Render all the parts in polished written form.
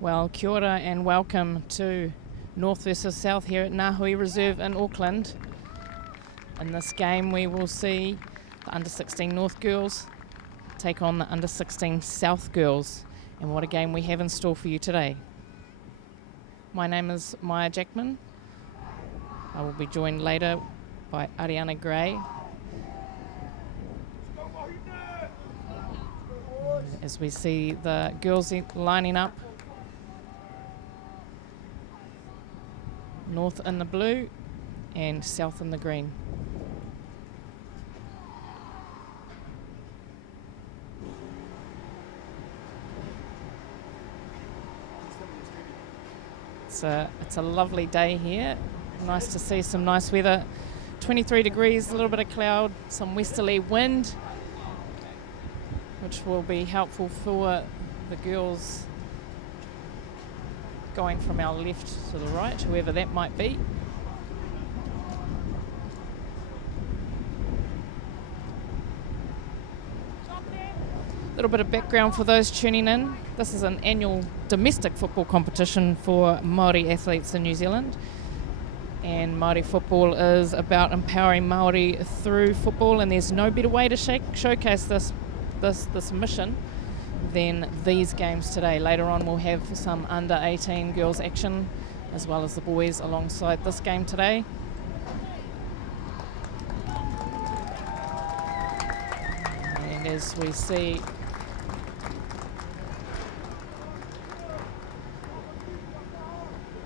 Well, kia ora and welcome to North versus South here at Ngāhui Reserve in Auckland. In this game we will see the under-16 North girls take on the under-16 South girls, and what a game we have in store for you today. My name is Maya Jackman. I will be joined later by Ariana Gray as we see the girls lining up. North in the blue and South in the green. It's a lovely day here. Nice to see some nice weather. 23 degrees, a little bit of cloud, some westerly wind, which will be helpful for the girls going from our left to the right, whoever that might be. A little bit of background for those tuning in. This is an annual domestic football competition for Māori athletes in New Zealand. And Māori football is about empowering Māori through football, and there's no better way to showcase this mission than these games today. Later on we'll have some under 18 girls action as well as the boys alongside this game today. And as we see,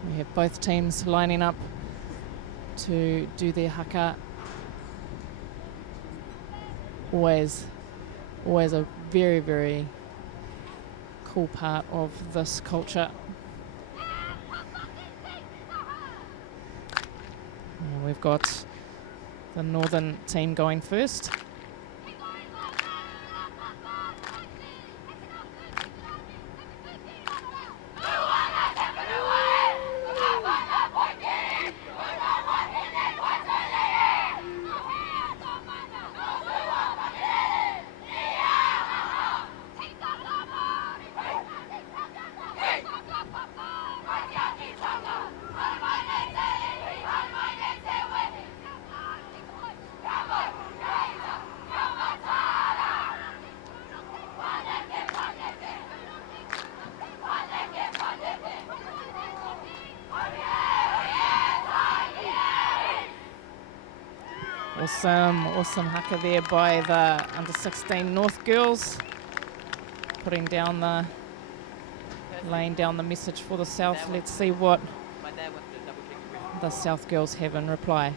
we have both teams lining up to do their haka. Always a very, very cool part of this culture. And we've got the northern team going first. Awesome haka there by the under-16 North girls, laying down the message for the South. Let's see what the South girls have in reply.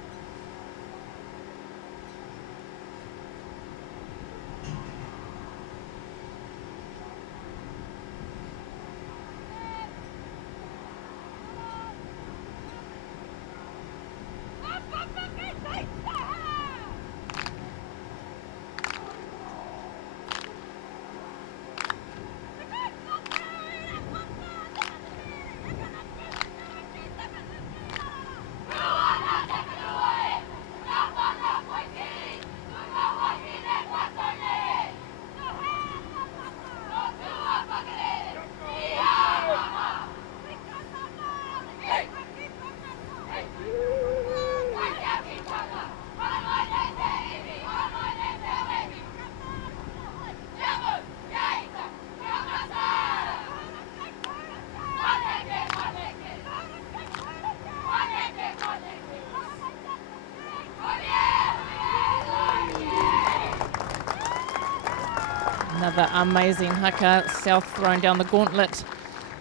Another amazing haka. South throwing down the gauntlet,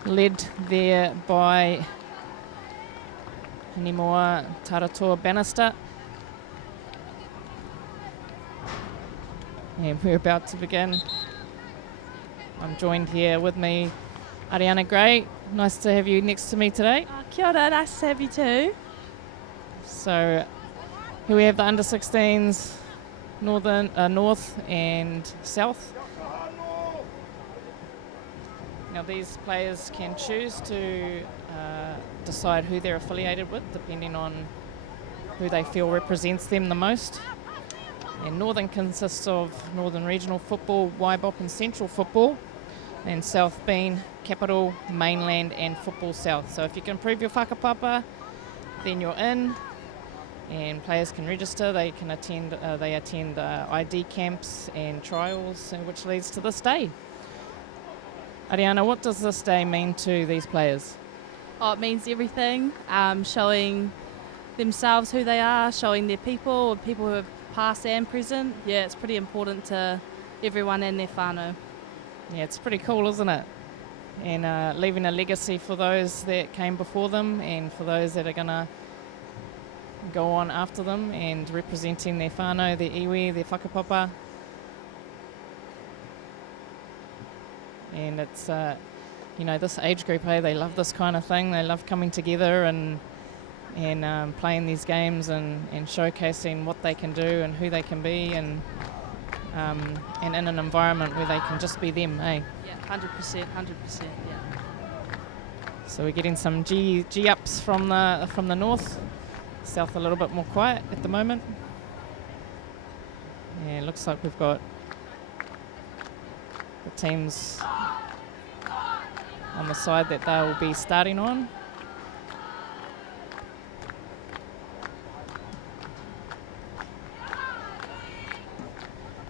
led there by Hinimoa Taratoa Bannister. And we're about to begin. I'm joined here with me, Ariana Gray. Nice to have you next to me today. Kia ora, nice to have you too. So here we have the under-16s, North and South. Now these players can choose to decide who they're affiliated with depending on who they feel represents them the most. And Northern consists of Northern Regional Football, Waibop and Central Football, and South being Capital, Mainland and Football South. So if you can prove your whakapapa, then you're in, and players can register. They can attend ID camps and trials, which leads to this day. Ariana, what does this day mean to these players? Oh, it means everything. Showing themselves who they are, showing their people who have past and present. Yeah, it's pretty important to everyone and their whānau. Yeah, it's pretty cool, isn't it? And leaving a legacy for those that came before them and for those that are going to go on after them, and representing their whānau, their iwi, their whakapapa. And it's, this age group, they love this kind of thing. They love coming together and playing these games and showcasing what they can do and who they can be, and in an environment where they can just be them, eh? Yeah, 100%, yeah. So we're getting some G-ups from the north. South a little bit more quiet at the moment. Yeah, it looks like we've got the teams on the side that they will be starting on.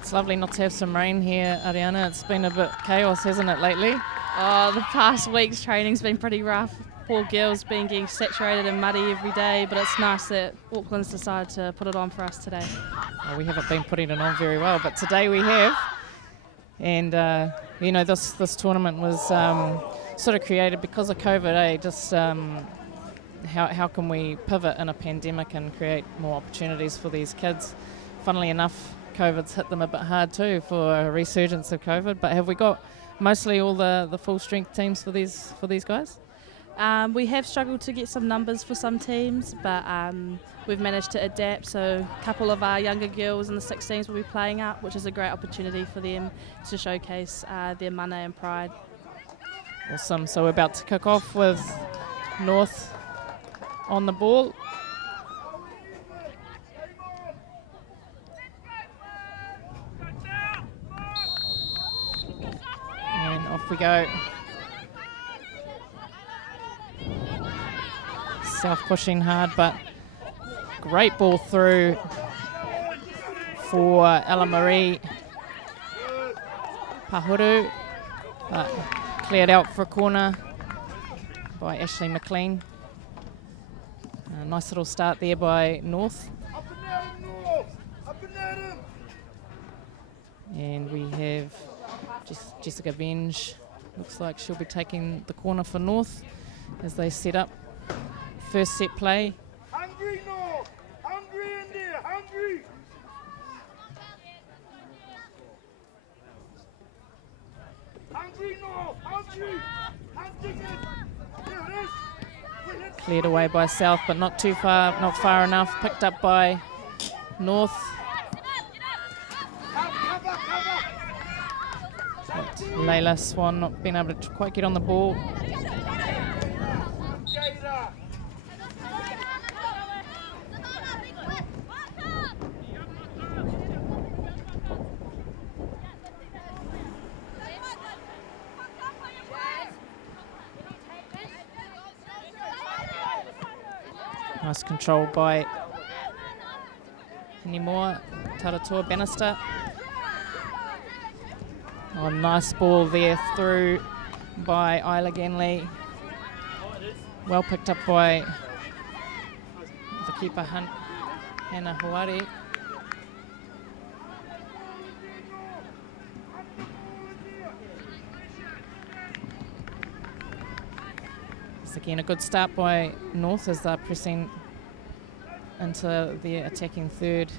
It's lovely not to have some rain here, Ariana. It's been a bit chaos, hasn't it, lately? Oh, the past week's training's been pretty rough. Poor girls been getting saturated and muddy every day, but it's nice that Auckland's decided to put it on for us today. Well, we haven't been putting it on very well, but today we have. And, this tournament was sort of created because of COVID, eh? Just how can we pivot in a pandemic and create more opportunities for these kids? Funnily enough, COVID's hit them a bit hard too for a resurgence of COVID, but have we got mostly all the full-strength teams for these guys? We have struggled to get some numbers for some teams, but we've managed to adapt. So a couple of our younger girls in the 16s will be playing up, which is a great opportunity for them to showcase their mana and pride. Awesome. So we're about to kick off with North on the ball. And off we go. South pushing hard, but great ball through for Ella Marie Pahuru, but cleared out for a corner by Ashley McLean. A nice little start there by North. And we have Jessica Venge. Looks like she'll be taking the corner for North as they set up. First set play. Hungry North! Hungry in there! Hungry! Hungry North! Hungry! Hungry! Here it is! Cleared away by South, but not too far, not far enough. Picked up by North. But Layla Swan not being able to quite get on the ball. Nice control by Nimua Taratua Bannister. Oh, nice ball there through by Isla Ganley. Well picked up by the keeper Hannah Hawari. Again, a good start by North as they're pressing into the attacking third.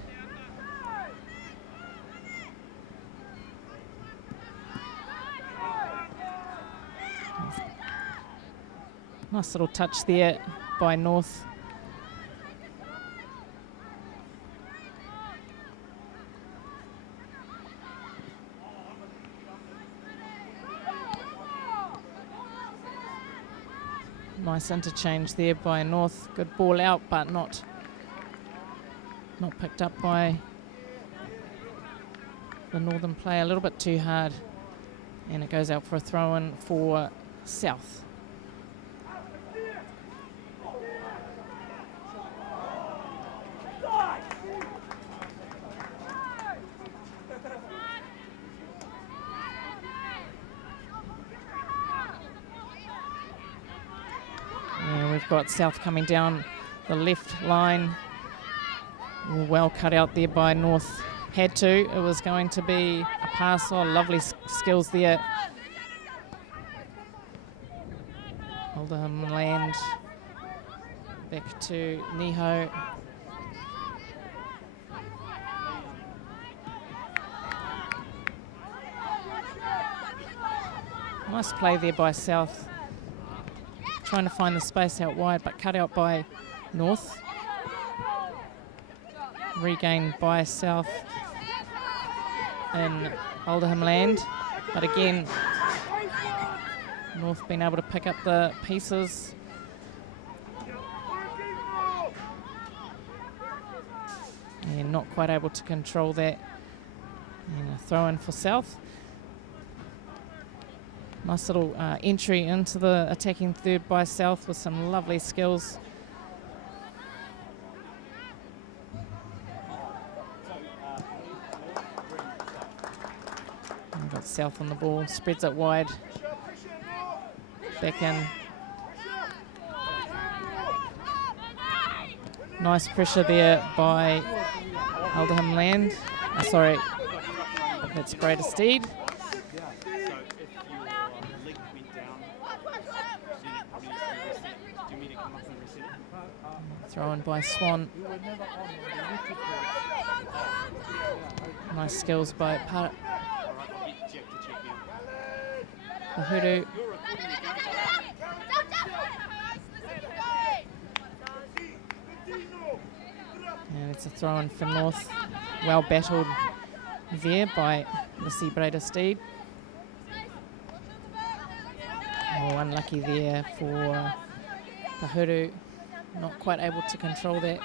Nice little touch there by North. Nice interchange there by North. Good ball out, but not picked up by the Northern player. A little bit too hard. And it goes out for a throw-in for South. And we've got South coming down the left line. Well cut out there by North. Had to. It was going to be a pass. Oh, lovely skills there. Oldham land. Back to Niho. Nice play there by South. Trying to find the space out wide, but cut out by North. Regained by South in Oldham land. But again, North been able to pick up the pieces. And not quite able to control that. And a throw in for South. Nice little entry into the attacking third by South with some lovely skills. And got South on the ball, spreads it wide. Back in. Nice pressure there by Oldham land. Sorry, that's Brader Steed. Thrown by Swan. Nice skills by Pahuru. And it's a throw in for North. Well battled there by Missy Brader Steed. Oh, unlucky there for Pahuru. Not quite able to control that.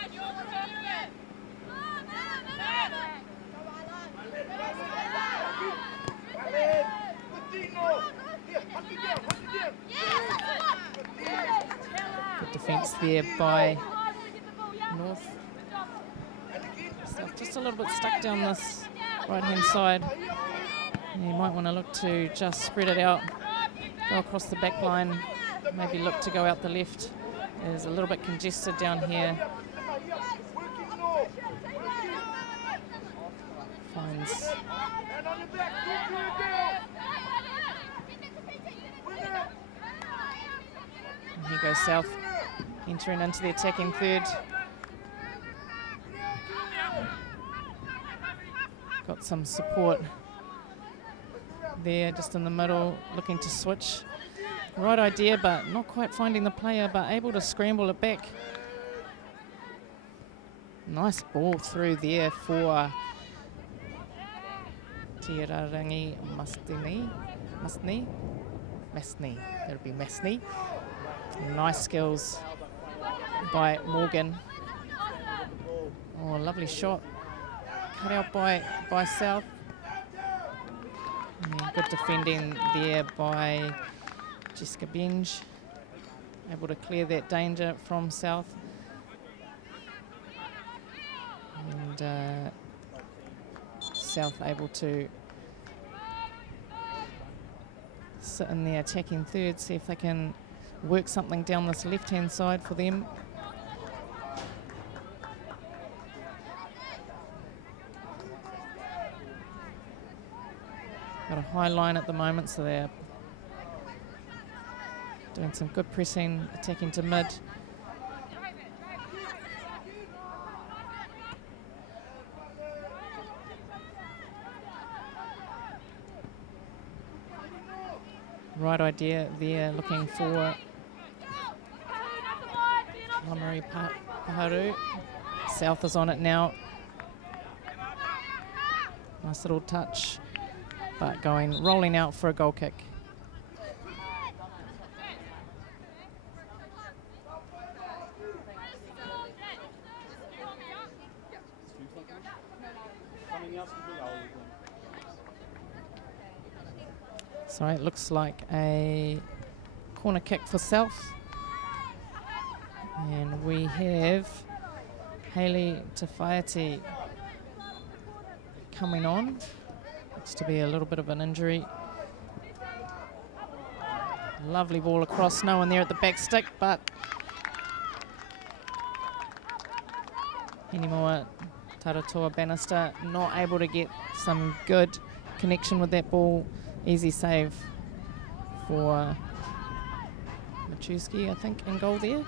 Good defence there by North. So just a little bit stuck down this right-hand side. And you might want to look to just spread it out, go across the back line, maybe look to go out the left. It's a little bit congested down here. Finds. And here goes South, entering into the attacking third. Got some support there, just in the middle, looking to switch. Right idea, but not quite finding the player, but able to scramble it back. Nice ball through there for Tirarangi Masni. That'll be Masni. Nice skills by Morgan. Oh, lovely shot. Cut out by South. And good defending there by Jessica Benj, able to clear that danger from South. And South able to sit in the attacking third, see if they can work something down this left-hand side for them. Got a high line at the moment, so they're doing some good pressing, attacking to mid. Right idea there, looking for Honori Paharu. South is on it now. Nice little touch, but rolling out for a goal kick. So it looks like a corner kick for South. And we have Hayley Tawhaiati coming on. Looks to be a little bit of an injury. Lovely ball across, no one there at the back stick, but anymore, Taratoa Bannister not able to get some good connection with that ball. Easy save for Machuski, I think, in goal there.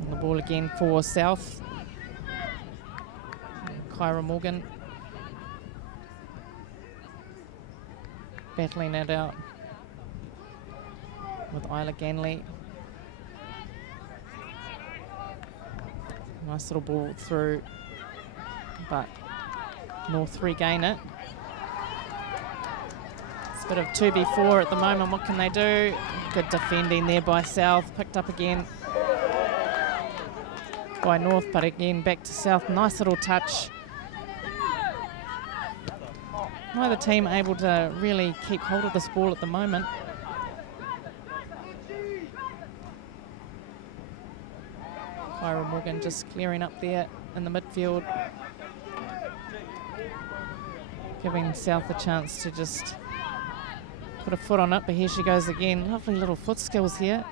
And the ball again for South. Kyra Morgan battling it out with Isla Ganley. Nice little ball through, but North regain it. It's a bit of 2v4 at the moment. What can they do? Good defending there by South. Picked up again by North, but again back to South. Nice little touch. Neither team able to really keep hold of this ball at the moment. Kyra Morgan just clearing up there in the midfield, giving South a chance to just put a foot on it, but here she goes again. Lovely little foot skills here.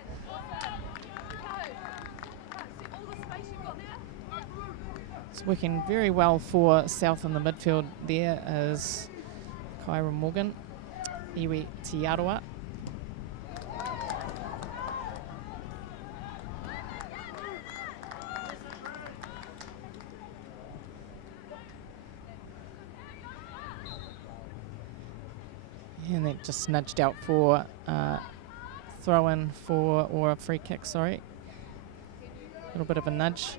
It's working very well for South in the midfield. There is Kyra Morgan, Iwi Tiaroa. And that just nudged out for throw in for, or a free kick, sorry. A little bit of a nudge.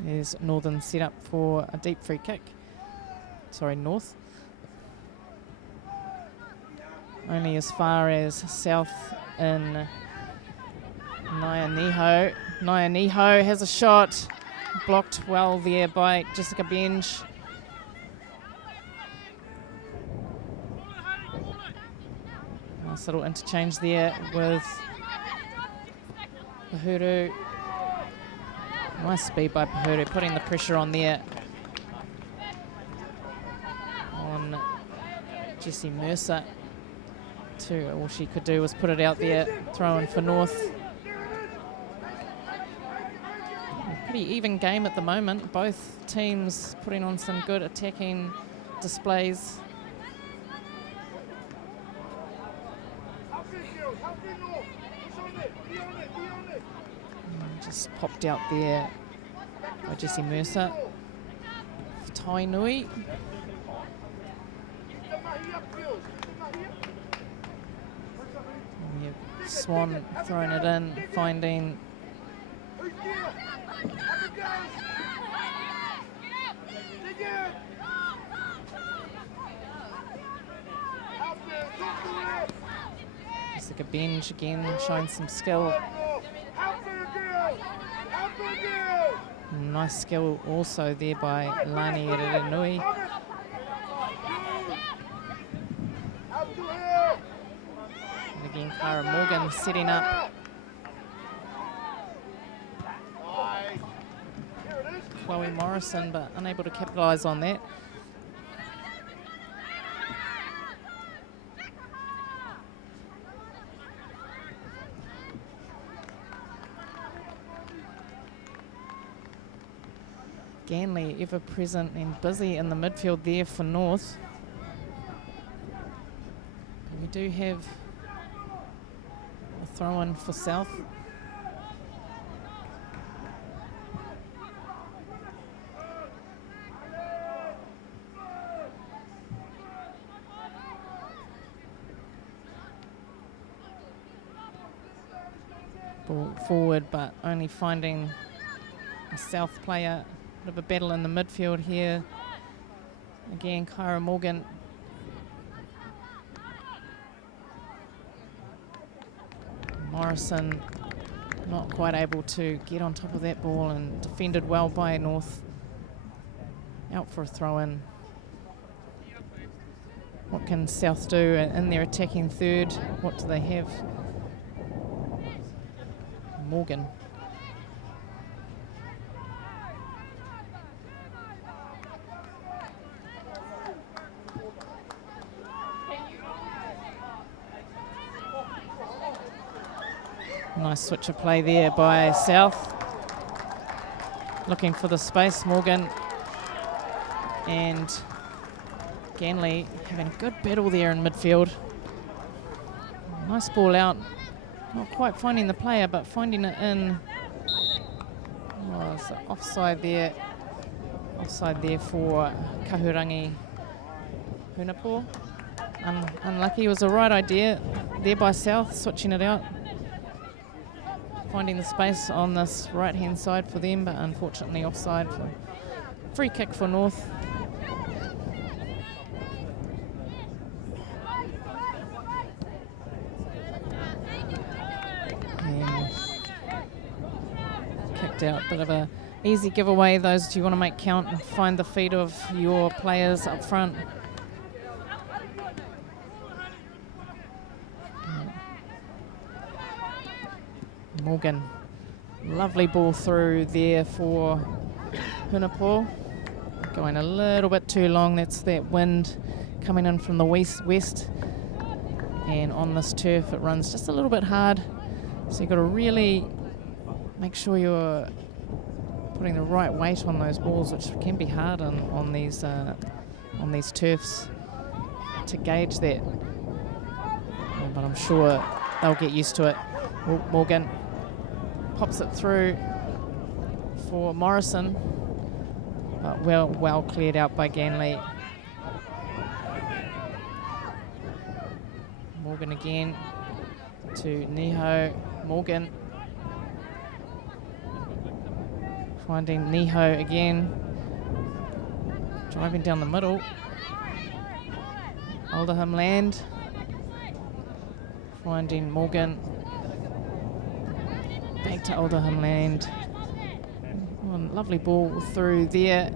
There's Northern set up for a deep free kick. Sorry, North. Only as far as South in Naya Niho has a shot. Blocked well there by Jessica Benj. Nice little interchange there with Pahuru. Nice speed by Pahuru, putting the pressure on there. On Jessie Mercer. All she could do was put it out there, throw in for North. Pretty even game at the moment. Both teams putting on some good attacking displays. Just popped out there by Jessie Mercer. Tainui. Swan throwing it in, finding Jessica Benj again, showing some skill. Nice skill also there by Lani Erenui. And again, Kyra Morgan setting up. Chloe Morrison, but unable to capitalise on that. Ganley ever present and busy in the midfield there for North. We do have a throw in for South. Ball forward, but only finding a South player. Bit of a battle in the midfield here. Again, Kyra Morgan. Morrison not quite able to get on top of that ball and defended well by North. Out for a throw in. What can South do in their attacking third? What do they have? Morgan. Nice switch of play there by South. Looking for the space, Morgan. And Ganley having a good battle there in midfield. Nice ball out. Not quite finding the player, but finding it in. Oh, it's offside there. Offside there for Kahurangi Hunapō. Unlucky. It was the right idea there by South, switching it out. Finding the space on this right-hand side for them, but unfortunately offside. Free kick for North. And kicked out. Bit of a easy giveaway. Those do you want to make count and find the feet of your players up front. Morgan, lovely ball through there for Hunapō. Going a little bit too long. That's that wind coming in from the west. And on this turf, it runs just a little bit hard. So you've got to really make sure you're putting the right weight on those balls, which can be hard on these turfs to gauge that. But I'm sure they'll get used to it. Morgan pops it through for Morrison, but well cleared out by Ganley. Morgan again to Niho. Morgan finding Niho again, driving down the middle. Oldham land, finding Morgan. Back to Oldham land. One lovely ball through there,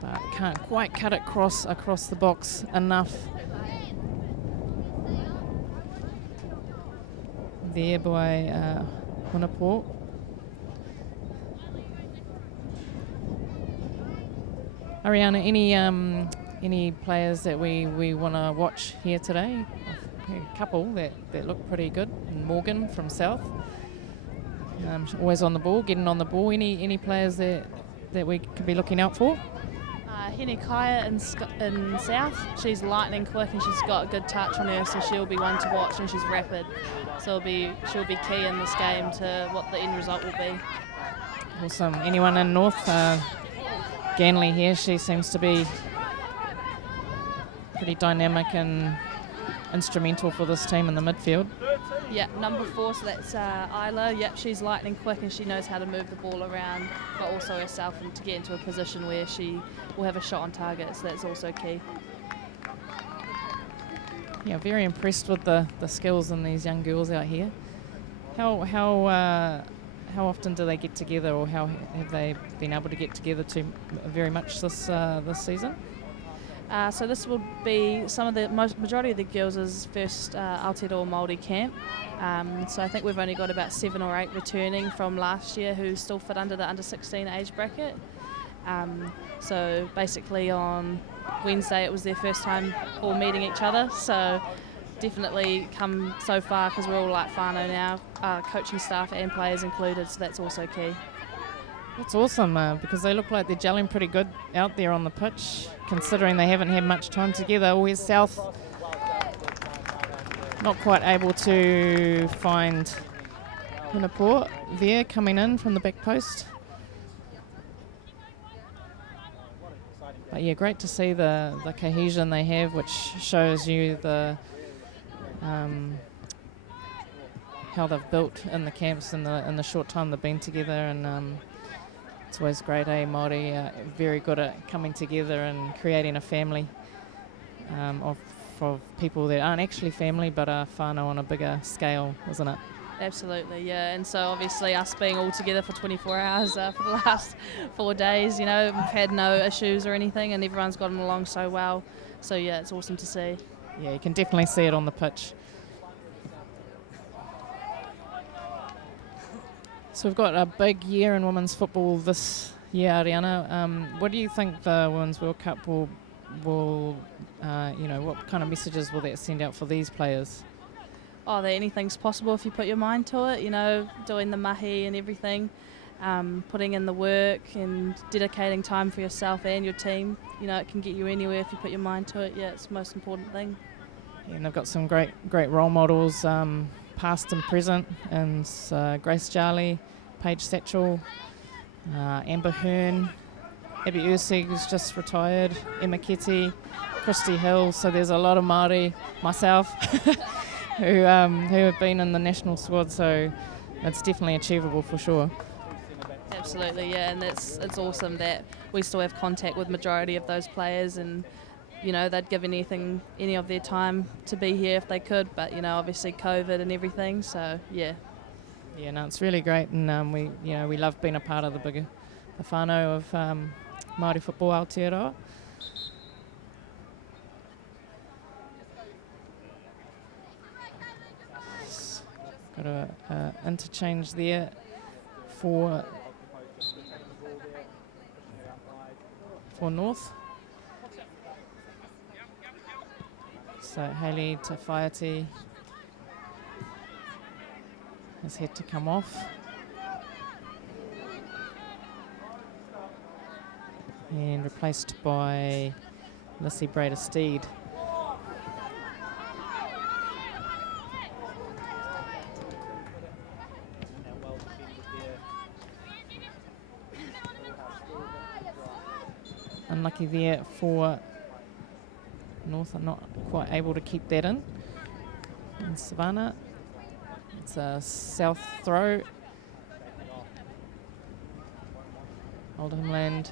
but can't quite cut it across the box enough. There by Hunapō. Ariana, any players that we want to watch here today? A couple that look pretty good. Morgan from South, always on the ball, getting on the ball. Any players that we could be looking out for? Hene Kaya in South. She's lightning quick and she's got a good touch on her, so she'll be one to watch, and she's rapid. So she'll be key in this game to what the end result will be. Awesome. Anyone in North? Ganley here. She seems to be pretty dynamic and instrumental for this team in the midfield. Yeah, number 4, so that's Isla. Yep, she's lightning quick and she knows how to move the ball around, but also herself, and to get into a position where she will have a shot on target, so that's also key. Yeah, very impressed with the skills in these young girls out here. How often do they get together, or how have they been able to get together very much this season? So this will be some of the majority of the girls' first Aotearoa Māori camp. So I think we've only got about 7 or 8 returning from last year who still fit under the under 16 age bracket. So basically on Wednesday it was their first time all meeting each other. So definitely come so far because we're all like whānau now, coaching staff and players included. So that's also key. That's awesome because they look like they're gelling pretty good out there on the pitch, considering they haven't had much time together. Where's South? Not quite able to find Hunapō there coming in from the back post. But yeah, great to see the cohesion they have, which shows you the how they've built in the camps in the short time they've been together, and it's always great, Māori very good at coming together and creating a family of people that aren't actually family but are whānau on a bigger scale, isn't it? Absolutely, yeah. And so obviously us being all together for 24 hours for the last 4 days, we've had no issues or anything, and everyone's gotten along so well. So yeah, it's awesome to see. Yeah, you can definitely see it on the pitch. So we've got a big year in women's football this year, Ariana. What do you think the Women's World Cup will what kind of messages will that send out for these players? Oh, that anything's possible if you put your mind to it, doing the mahi and everything, putting in the work and dedicating time for yourself and your team. It can get you anywhere if you put your mind to it. Yeah, it's the most important thing. Yeah, and they've got some great role models, past and present, and Grace Jarley, Paige Satchel, Amber Hearn, Abby Ursig, who's just retired, Emma Ketty, Christy Hill. So there's a lot of Māori, myself, who have been in the national squad. So it's definitely achievable for sure. Absolutely, yeah, and it's awesome that we still have contact with majority of those players, and they'd give any of their time to be here if they could, but obviously COVID and everything. So yeah. Yeah, no, it's really great, and we love being a part of the whānau of Māori Football Aotearoa. Got a interchange there for North. So Hayley Tawhaiati has had to come off. And replaced by Lissy Brader-Steed. Unlucky there for North, are not quite able to keep that in. And Savannah, it's a south throw. Oldhamland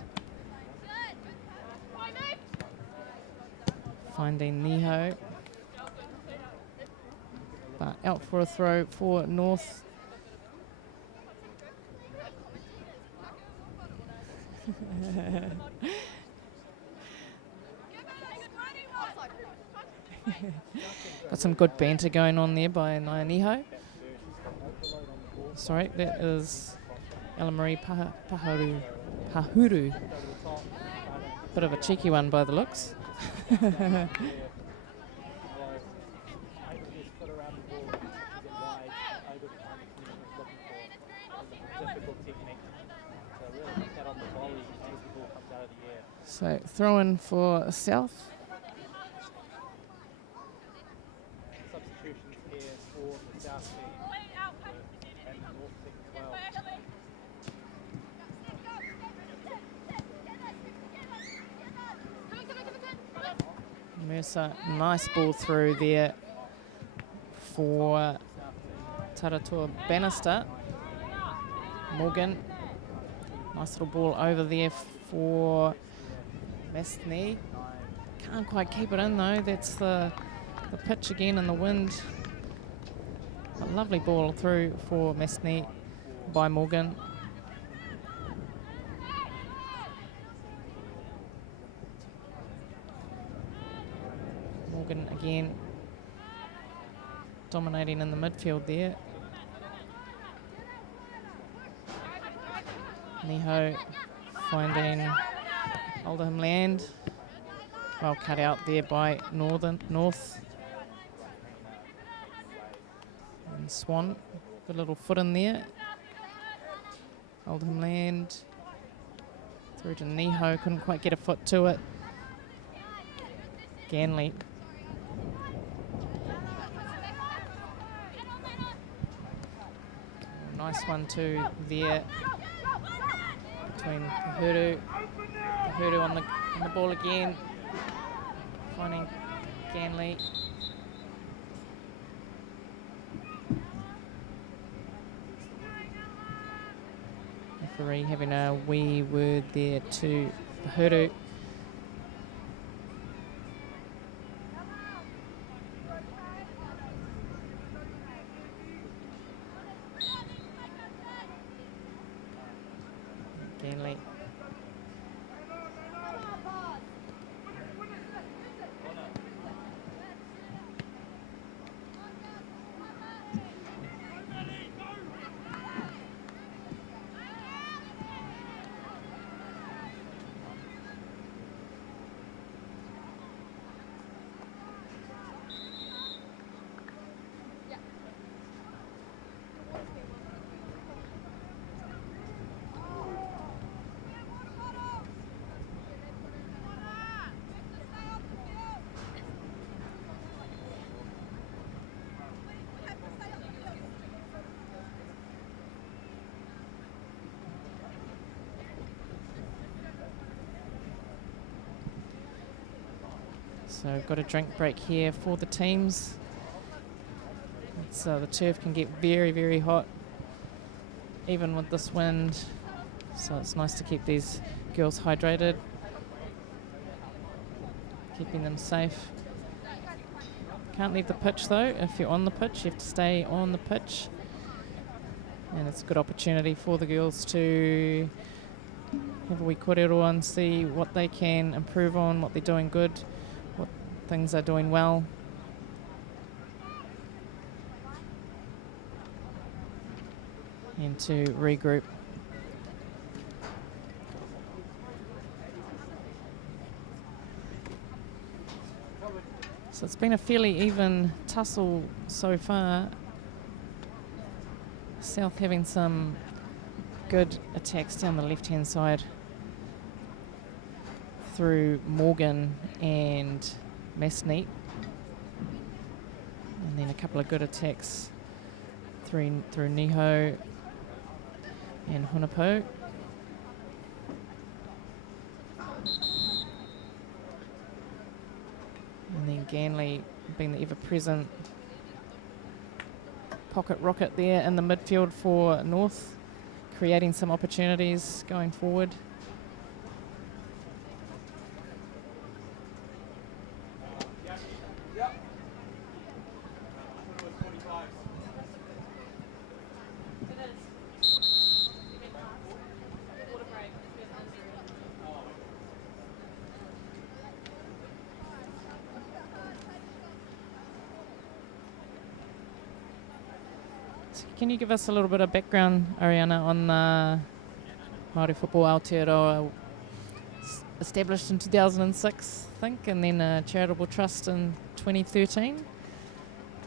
finding Niho, but out for a throw for North. Got some good banter going on there by Niho. Sorry, that is Ella Marie Pahuru. Bit of a cheeky one by the looks. So throw in for South. Substitutions here for the South team and the North team as well. Mercer, nice ball through there for Taratua Bannister. Morgan, nice little ball over there for Masney. Can't quite keep it in though. That's the pitch again and the wind. A lovely ball through for Masney by Morgan. Morgan again dominating in the midfield there. Niho finding Oldham Land. Well cut out there by North. And Swan, a little foot in there. Oldham Land through to Niho, couldn't quite get a foot to it. Ganley. Nice one too there between Pahuru on the ball again, finding Ganley. Referee having a wee word there to Pahuru. So got a drink break here for the teams. So the turf can get very, very hot, even with this wind. So it's nice to keep these girls hydrated, keeping them safe. Can't leave the pitch though. If you're on the pitch, you have to stay on the pitch. And it's a good opportunity for the girls to have a wee kōrero and see what they can improve on, what they're doing good, what things are doing well. And to regroup. So it's been a fairly even tussle so far. South having some good attacks down the left-hand side through Morgan and Masneet. And then a couple of good attacks through Niho and Hunapo. And then Ganley being the ever-present pocket rocket there in the midfield for North, creating some opportunities going forward. Can you give us a little bit of background, Ariana, on Māori Football Aotearoa, established in 2006, I think, and then a charitable trust in 2013?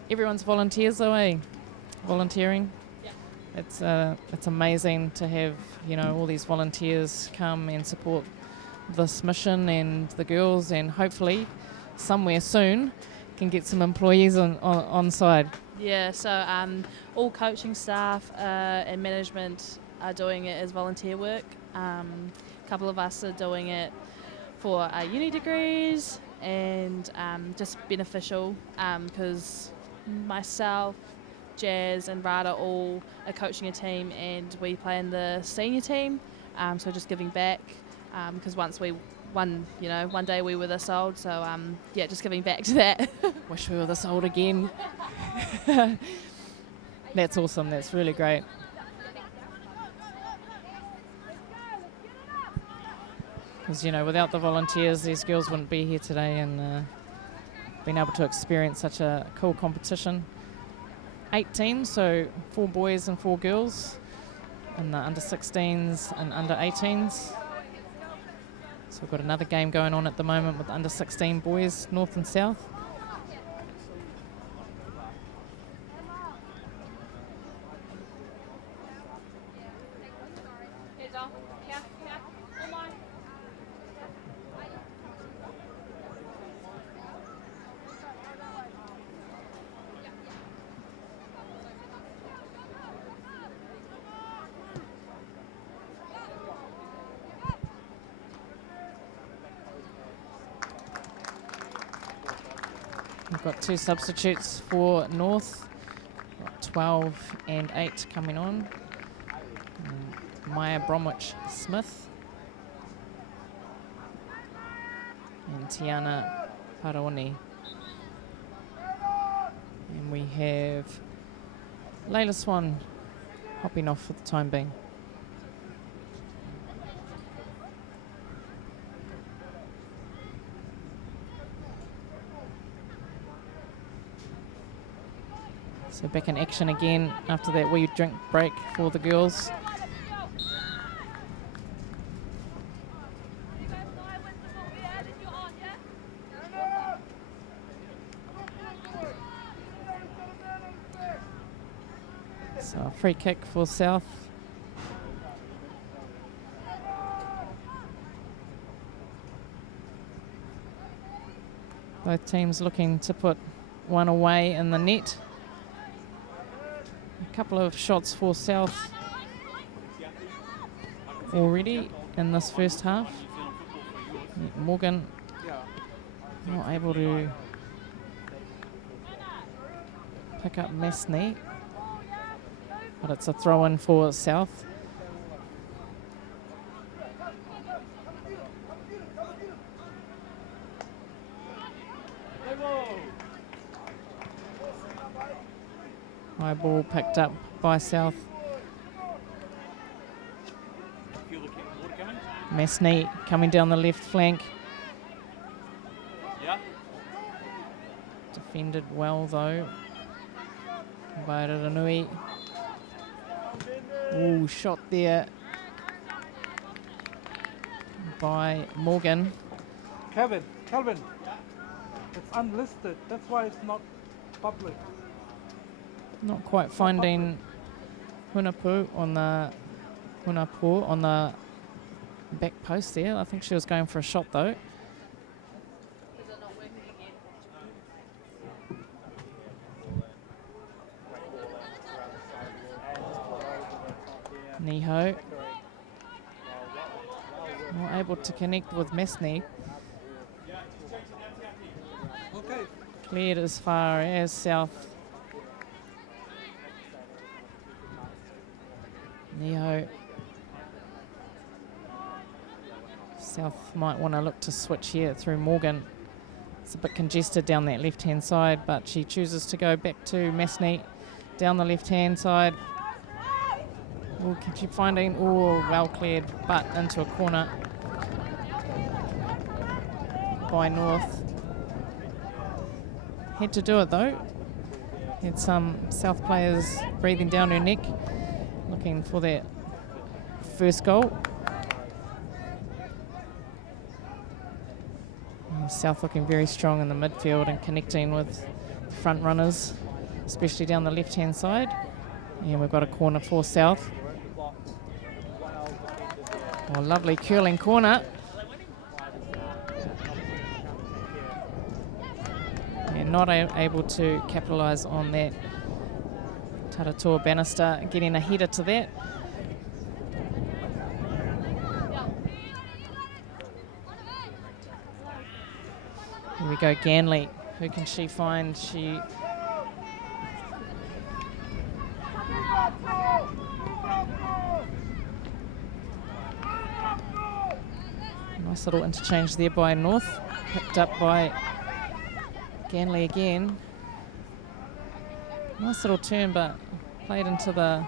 Everyone's volunteers, though, eh? Volunteering. Yeah. It's amazing to have, you know, all these volunteers come and support this mission and the girls, and hopefully somewhere soon can get some employees on side. Yeah, so all coaching staff and management are doing it as volunteer work. A couple of us are doing it for our uni degrees and just beneficial because myself, Jazz and Rada all are coaching a team and we play in the senior team, so just giving back because one day we were this old, so just giving back to that. Wish we were this old again. That's awesome, that's really great. Because, you know, without the volunteers, these girls wouldn't be here today and being able to experience such a cool competition. 8 teams, so 4 boys and 4 girls, and the under 16s and under 18s. So we've got another game going on at the moment with under 16 boys, North and South. We've got 2 substitutes for North, 12 and 8 coming on. Maya Bromwich-Smith and Tiana Paraoni. And we have Layla Swan hopping off for the time being. So back in action again after that wee drink break for the girls. So a free kick for South. Both teams looking to put one away in the net. A couple of shots for South already in this first half. Morgan Not able to pick up Mesney, but it's a throw-in for South. High ball picked up by South. Mesney coming down the left flank. Yeah. Defended well though by Ranui. Ooh, shot there by Morgan. Calvin, it's unlisted. That's why it's not public. Not quite finding Hunapu on the back post there. I think she was going for a shot though. Niho not able to connect with Mesney. Okay. Cleared as far as South. Niho. South might want to look to switch here through Morgan. It's a bit congested down that left-hand side, but she chooses to go back to Mesney down the left-hand side. Oh, can she finding? Oh, well cleared, but into a corner by North. Had to do it though. Had some South players breathing down her neck, looking for that first goal. South looking very strong in the midfield and connecting with the front runners, especially down the left-hand side. And we've got a corner for South. Oh, lovely curling corner. And not able to capitalise on that. Taratoa Bannister getting a header to that. Here we go, Ganley. Who can she find? She nice little interchange there by North. Picked up by Ganley again. Nice little turn, but played into the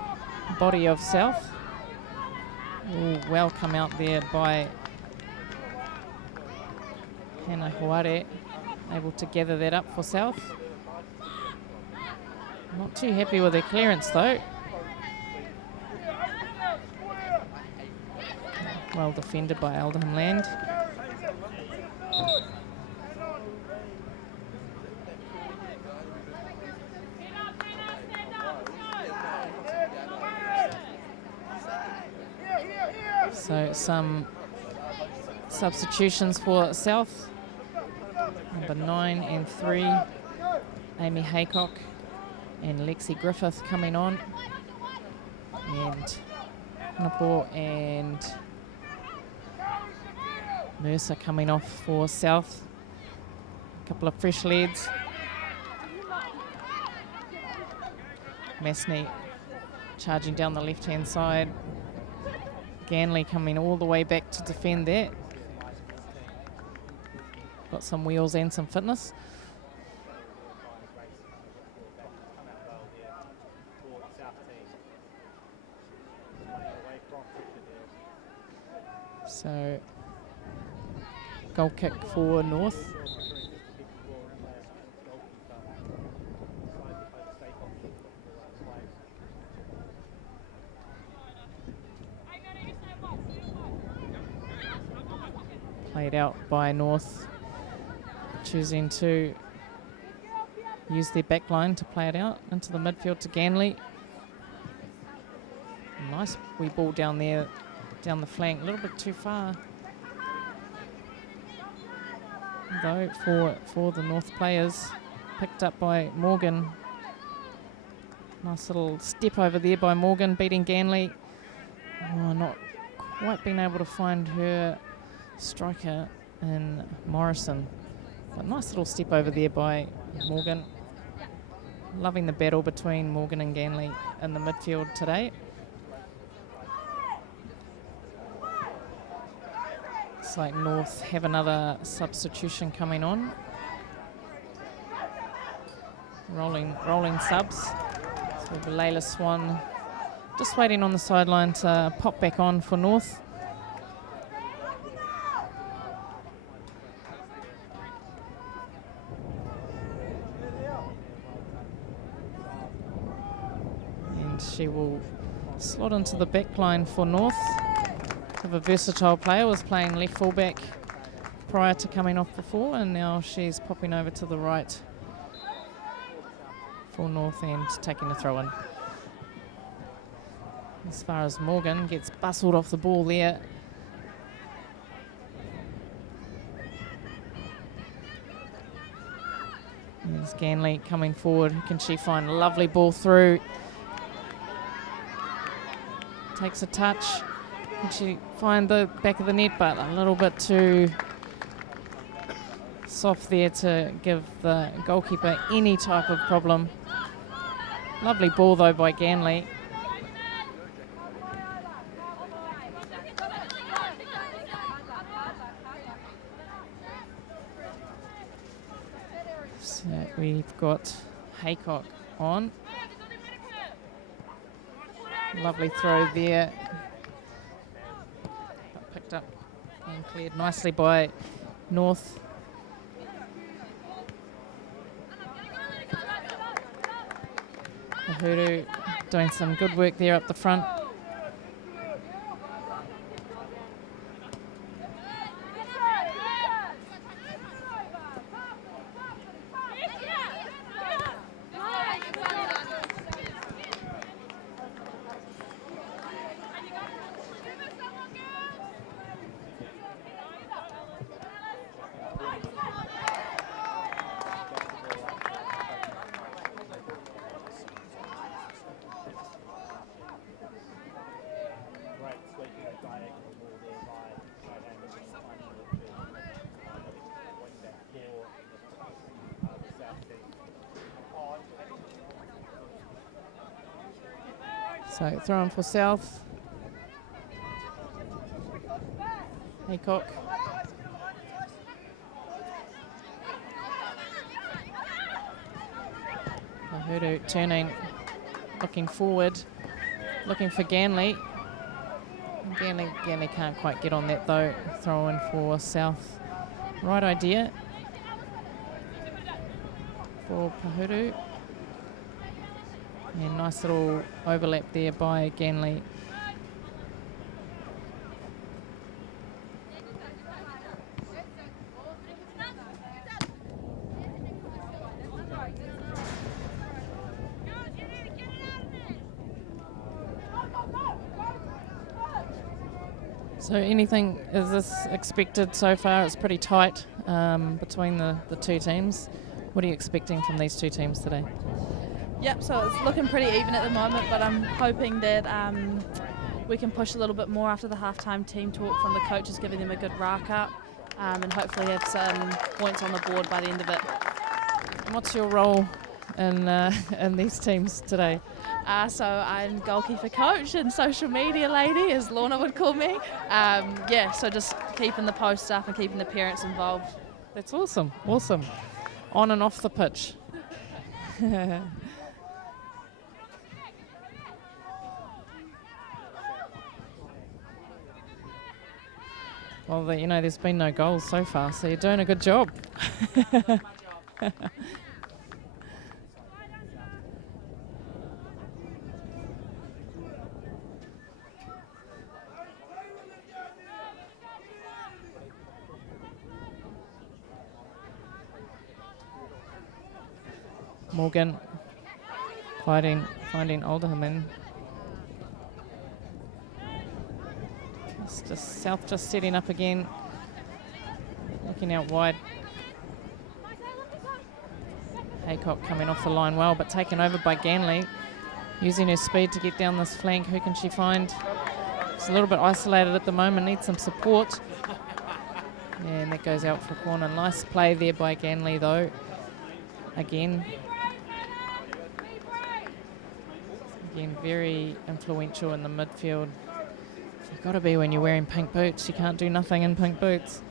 body of South. Ooh, well come out there by Hannah Hoare, able to gather that up for South. Not too happy with their clearance though. Well defended by Aldenham Land. So some substitutions for South. Number 9 and 3, Amy Haycock and Lexi Griffith coming on. And Nepal and Mercer coming off for South. A couple of fresh leads. Mesney charging down the left-hand side. Ganley coming all the way back to defend that. Got some wheels and some fitness. So, goal kick for North. Played out by North, choosing to use their back line to play it out into the midfield to Ganley. Nice wee ball down there, down the flank, a little bit too far though for the North players. Picked up by Morgan. Nice little step over there by Morgan, beating Ganley. Oh, not quite been able to find her striker in Morrison. A nice little step over there by Morgan. Loving the battle between Morgan and Ganley in the midfield today. Looks like North have another substitution coming on. Rolling subs. So we have Layla Swan just waiting on the sideline to pop back on for North. And she will slot into the back line for North. Have a versatile player, was playing left fullback prior to coming off before, and now she's popping over to the right for North and taking a throw in. As far as Morgan gets bustled off the ball there. There's Ganley coming forward. Can she find a lovely ball through? Takes a touch. Can she find the back of the net, but a little bit too soft there to give the goalkeeper any type of problem. Lovely ball though by Ganley. So we've got Haycock on. Lovely throw there. Picked up and cleared nicely by North. Uhuru doing some good work there up the front. So throw in for South. Haycock. Uhuru turning, looking forward, looking for Ganley. Ganley can't quite get on that though. Throw in for South. Right idea for Pahuru. And nice little overlap there by Ganley. So anything, is this expected so far? It's pretty tight between the two teams. What are you expecting from these two teams today? Yep, so it's looking pretty even at the moment, but I'm hoping that we can push a little bit more after the halftime team talk from the coaches, giving them a good rack up, and hopefully have some points on the board by the end of it. And what's your role in these teams today? So I'm goalkeeper coach and social media lady, as Lorna would call me. So just keeping the posts up and keeping the parents involved. That's awesome, awesome. On and off the pitch. Well, there's been no goals so far, so you're doing a good job. Morgan finding Alderman. It's just South just setting up again, looking out wide. Haycock coming off the line well, but taken over by Ganley, using her speed to get down this flank. Who can she find? It's a little bit isolated at the moment, needs some support. And that goes out for a corner. Nice play there by Ganley, though. Again, very influential in the midfield. You've got to be when you're wearing pink boots. You can't do nothing in pink boots.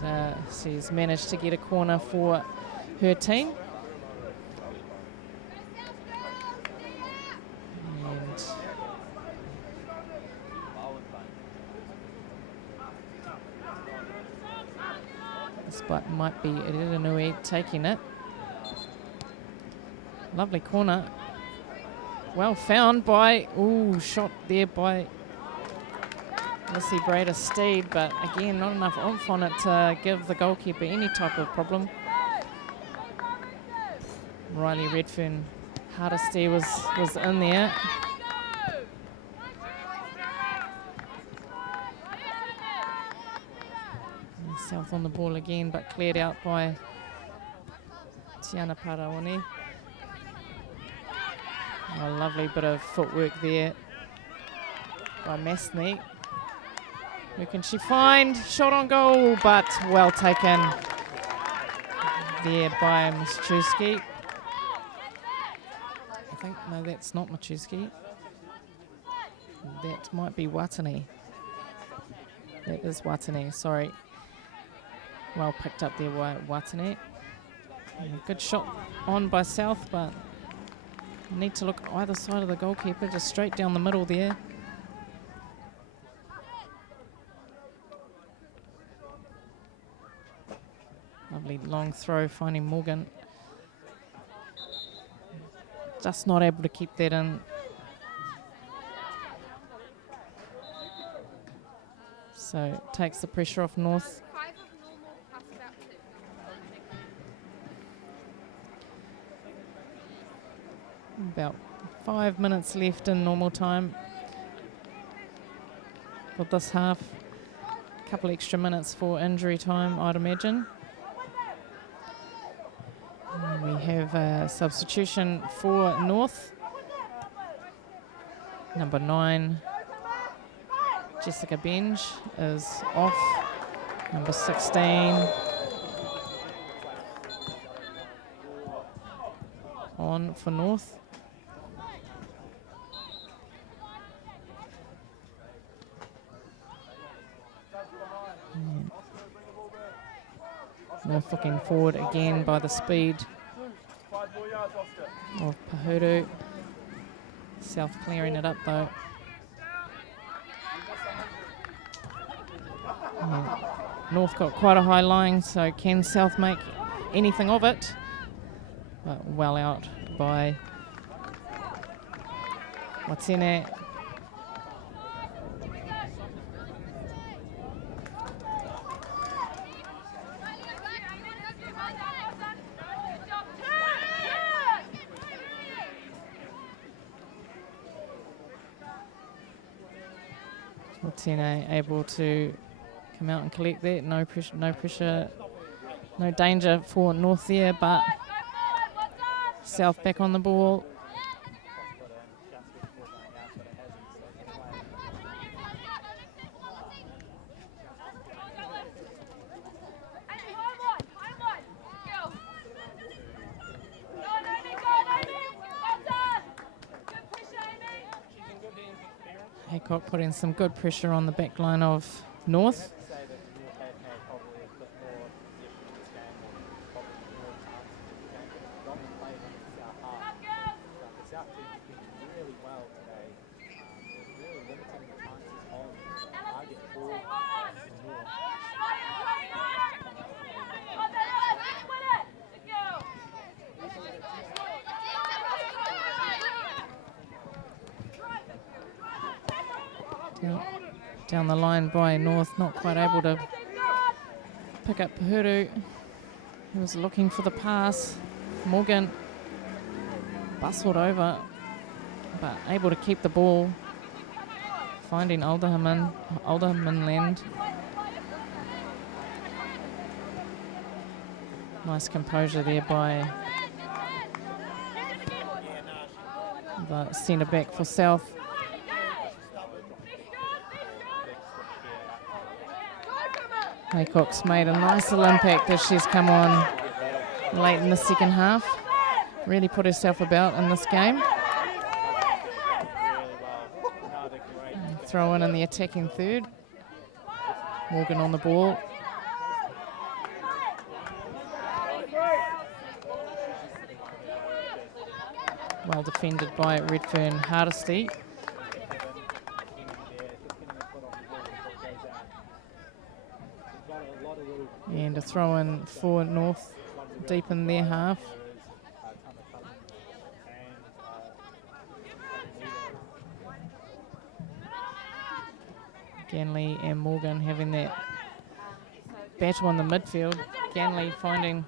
But she's managed to get a corner for her team. And this might be Irinui taking it. Lovely corner. Well found by, shot there by Missy Brader Steed, but again, not enough oomph on it to give the goalkeeper any type of problem. Riley Redfern Hardesty was in there. And South on the ball again, but cleared out by Tiana Paraone. A lovely bit of footwork there by Masney. Who can she find? Shot on goal, but well taken there by Machuski. I think, no, that's not Machuski. That might be Watani. That is Watani, sorry. Well picked up there by Watani. Good shot on by South, but need to look either side of the goalkeeper, just straight down the middle there. Lovely long throw, finding Morgan. Just not able to keep that in. So takes the pressure off North. About 5 minutes left in normal time for this half. A couple extra minutes for injury time, I'd imagine. And we have a substitution for North. Number 9, Jessica Benj, is off. Number 16 on for North. North looking forward again by the speed of Pahuru. South clearing it up though. North got quite a high line, so can South make anything of it? But well out by Watene. Watene able to come out and collect that. No pressure, no danger for North there, but South back on the ball. Haycock putting some good pressure on the back line of North. Down the line by North, not quite able to pick up Pahuru. He was looking for the pass. Morgan bustled over, but able to keep the ball. Finding Aldermanland. Nice composure there by the centre back for South. Laycock's made a nice little impact as she's come on late in the second half. Really put herself about in this game. Throw in the attacking third. Morgan on the ball. Well defended by Redfern Hardesty. And a throw in for North deep in their half. Ganley and Morgan having that battle in the midfield. Ganley finding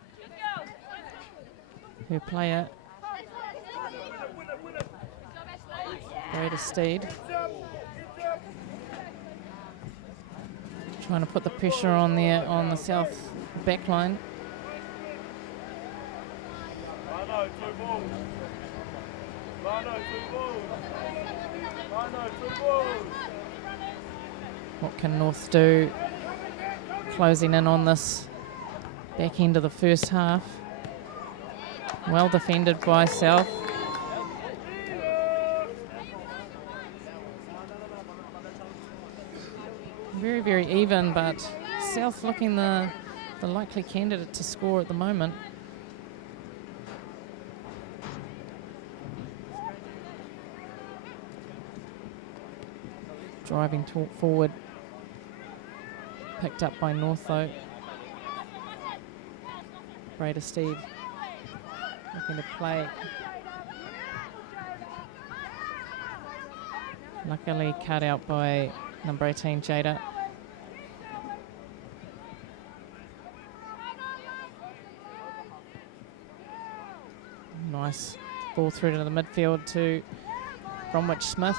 her player. Greater Steed. Trying to put the pressure on there on the south back line. What can North do? Closing in on this back end of the first half. Well defended by South. Very, very even, but South looking the likely candidate to score at the moment. Driving forward. Picked up by North though. Greater Steed looking to play. Luckily cut out by number 18, Jada. Nice ball through to the midfield to Bromwich Smith.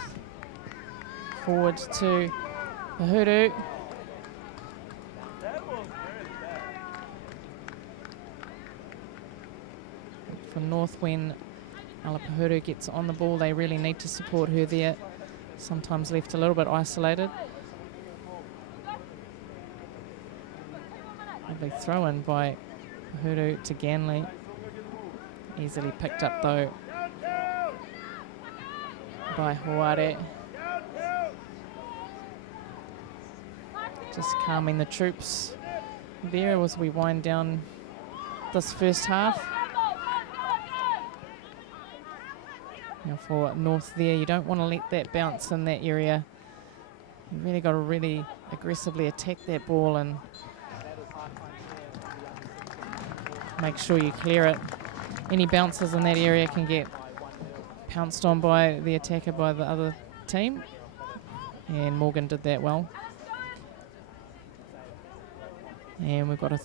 Forward to Pahuru. For North, when Ala Pahuru gets on the ball, they really need to support her there. Sometimes left a little bit isolated. Lovely throw in by Pahuru to Ganley. Easily picked up though by Hoare. Just calming the troops there as we wind down this first half. Now for North there, you don't want to let that bounce in that area. You've really got to really aggressively attack that ball and make sure you clear it. Any bounces in that area can get pounced on by the attacker by the other team. And Morgan did that well. And we've got a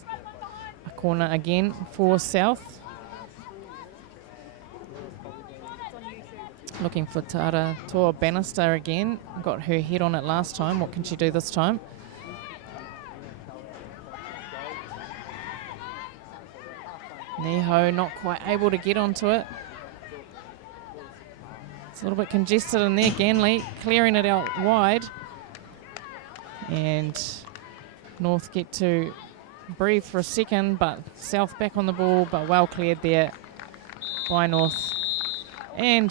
corner again for South. Looking for Ngā Toa Bannister again. Got her head on it last time. What can she do this time? Neho not quite able to get onto it. It's a little bit congested in there. Ganley clearing it out wide. And North get to breathe for a second, but South back on the ball, but well cleared there by North. And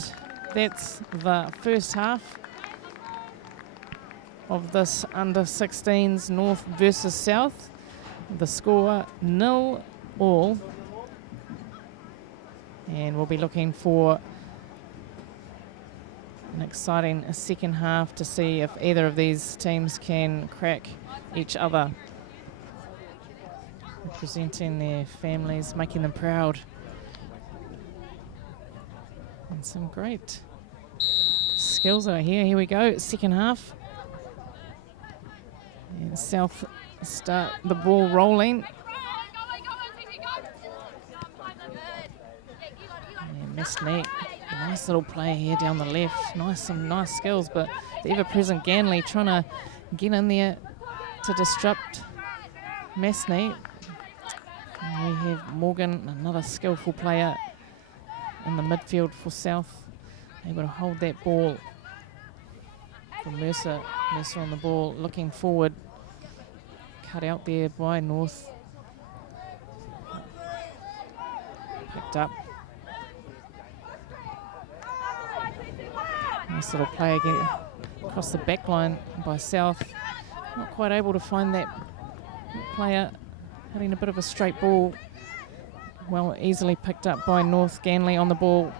that's the first half of this under-16s North versus South. The score 0-0. And we'll be looking for an exciting second half to see if either of these teams can crack each other. Representing their families, making them proud. And some great skills out here. Here we go, second half. And South start the ball rolling. And Miss Neat, nice little play here down the left. Some nice skills, but the ever-present Ganley trying to get in there to disrupt Masneat. And we have Morgan, another skillful player in the midfield for South. Able to hold that ball for Mercer. Mercer on the ball, looking forward. cut out there by North. Picked up. Nice little play again across the back line by South. Not quite able to find that player, hitting a bit of a straight ball. Well, easily picked up by North. Ganley on the ball.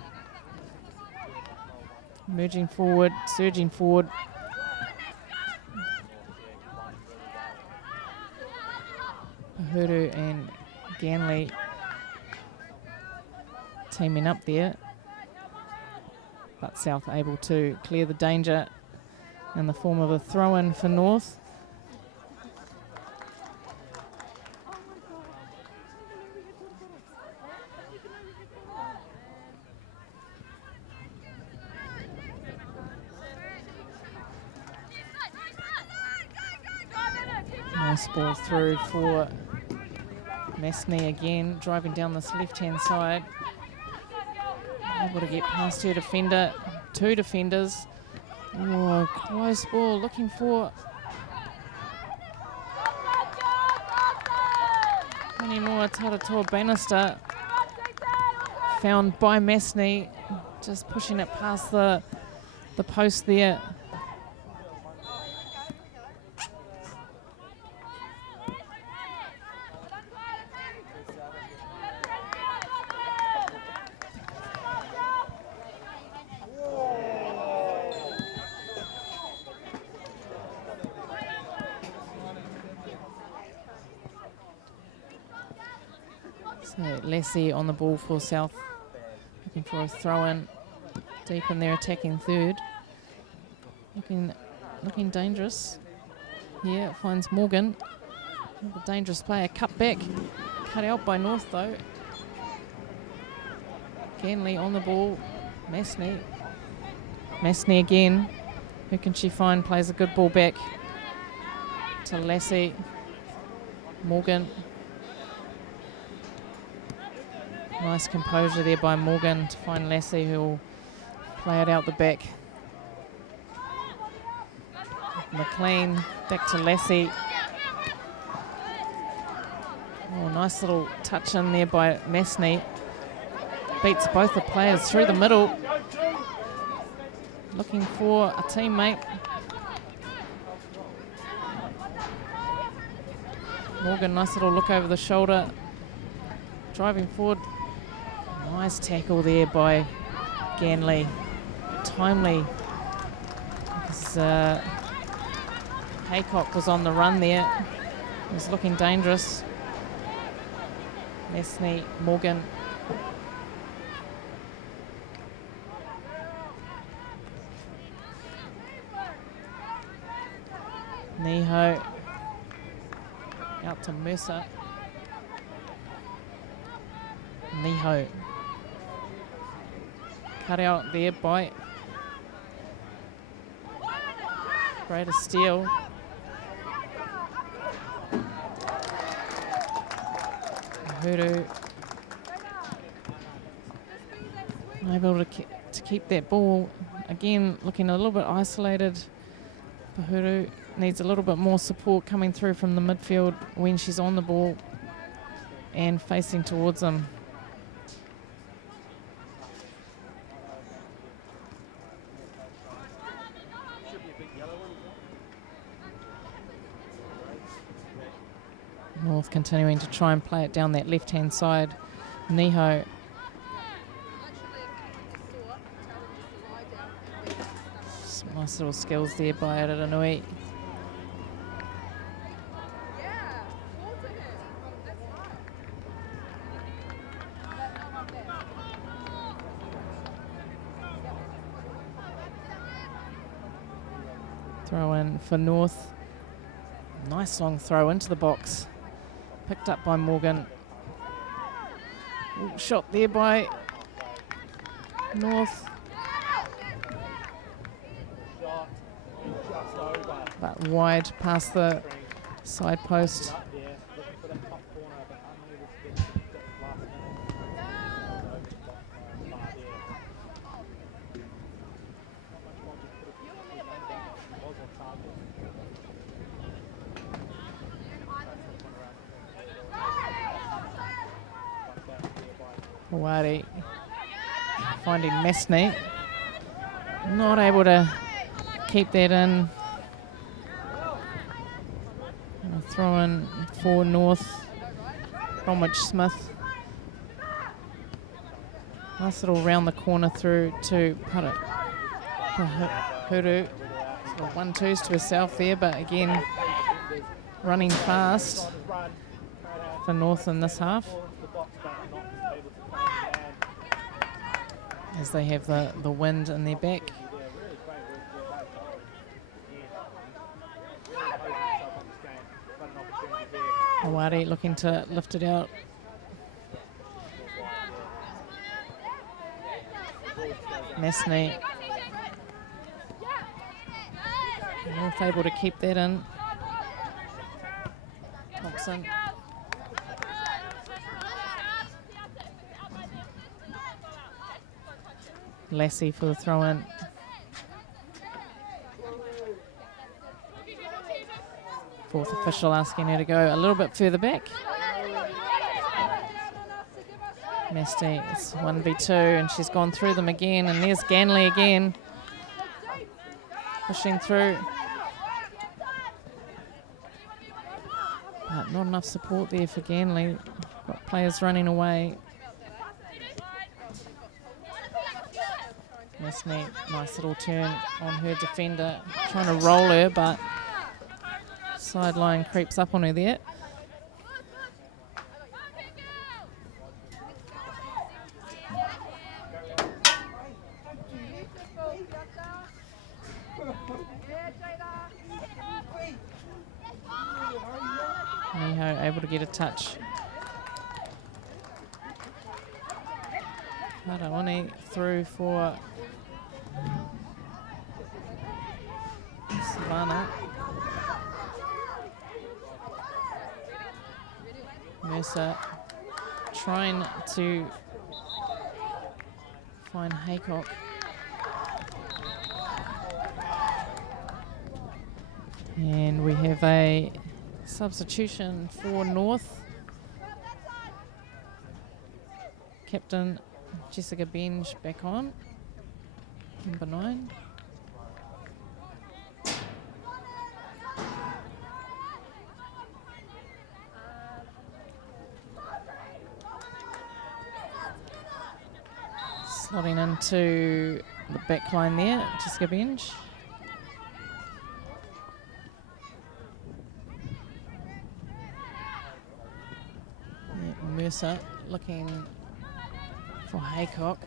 Merging forward, surging forward. Uhuru and Ganley teaming up there. But South able to clear the danger in the form of a throw-in for North. Nice ball through for Masney again, driving down this left-hand side. Able to get past her defender, 2 defenders. Oh, close ball, looking for any more. Taratoa Bannister found by Masney, just pushing it past the post there. So Lassie on the ball for South, looking for a throw-in deep in their attacking third. Looking dangerous. Yeah, finds Morgan. A dangerous player, cut back. Cut out by North though. Ganley on the ball. Masney. Masney again. Who can she find? Plays a good ball back to Lassie. Morgan. Nice composure there by Morgan to find Lassie, who will play it out the back. McLean back to Lassie. Oh, nice little touch in there by Masney. Beats both the players through the middle. Looking for a teammate. Morgan, nice little look over the shoulder. Driving forward. Nice tackle there by Ganley. Timely. Because Haycock was on the run there. He was looking dangerous. Masney, Morgan. Niho. Out to Mercer. Niho. Cut out there by Greater Steel. Uhuru able to keep that ball. Again, looking a little bit isolated. Uhuru needs a little bit more support coming through from the midfield when she's on the ball and facing towards them. North continuing to try and play it down that left-hand side. Niho. Some nice little skills there by Araranui. Throw in for North. Nice long throw into the box. Picked up by Morgan. Ooh, shot there by North. But wide past the side post. Hawari finding Mesney. Not able to keep that in. And a throw in for North. Bromwich Smith. Nice little round the corner through to Pahuru. Sort of 1-2s to herself there, but again, running fast for North in this half. As they have the wind in their back. Hawari looking to lift it out. Mesney. North able to keep that in. Thompson. Lassie for the throw in. Fourth official asking her to go a little bit further back. Mesney, it's 1v2 and she's gone through them again, and there's Ganley again. Pushing through. But not enough support there for Ganley. Got players running away. Mesney, nice little turn on her defender. Trying to roll her, but sideline creeps up on her there. Miho able to get a touch. Haraone through for Savannah. Mercer trying to find Haycock. And we have a substitution for North. Captain Jessica Benj back on, number 9. Slotting into the back line there, Jessica Benj. Mercer looking for Haycock.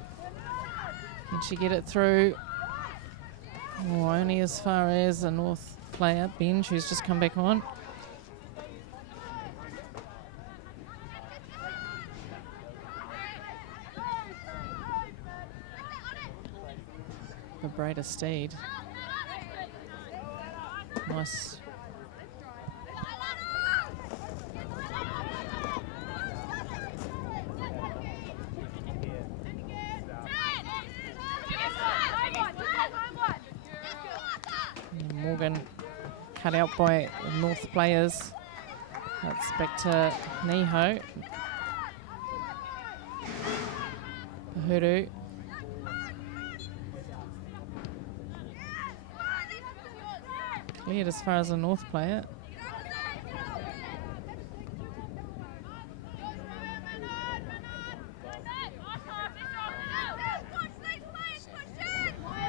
Can she get it through? Oh, only as far as a North player, Benj, who's just come back on. The Breda Steed. Nice. Morgan cut out by North players. That's back to Niho. Pahuru. Cleared as far as a North player.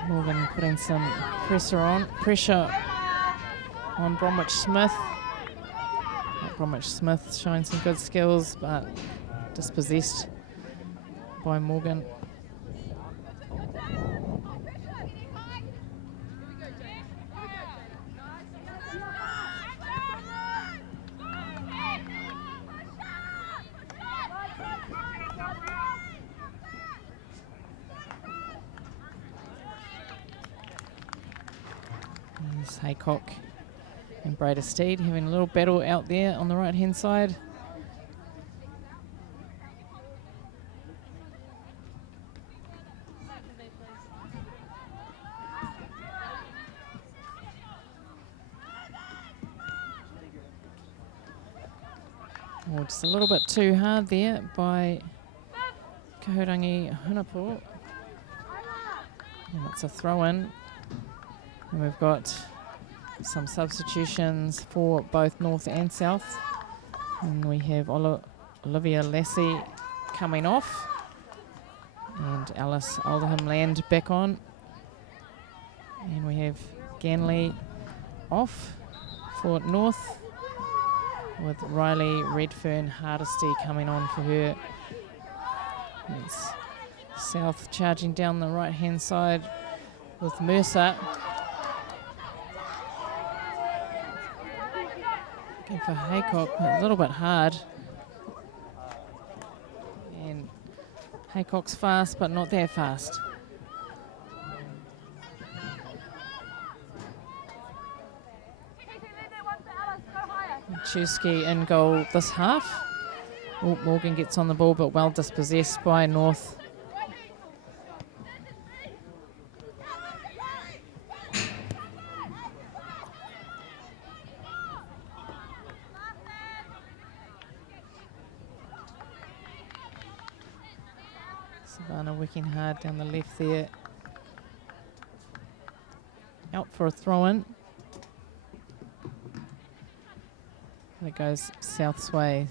Morgan putting some pressure on Bromwich Smith. Bromwich Smith showing some good skills, but dispossessed by Morgan. Haycock and Breda Steed having a little battle out there on the right hand side. Oh, just a little bit too hard there by Kahurangi Hunapo. And it's a throw-in. And we've got some substitutions for both North and South. And we have Olivia Lassie coming off. And Alice Alderham Land back on. And we have Ganley off for North, with Riley Redfern Hardesty coming on for her. It's South charging down the right-hand side with Mercer. Looking for Haycock, a little bit hard. And Haycock's fast, but not that fast. Chusky in goal this half. Oh, Morgan gets on the ball, but well dispossessed by North. Savannah working hard down the left there. Out for a throw-in. And it goes South's way.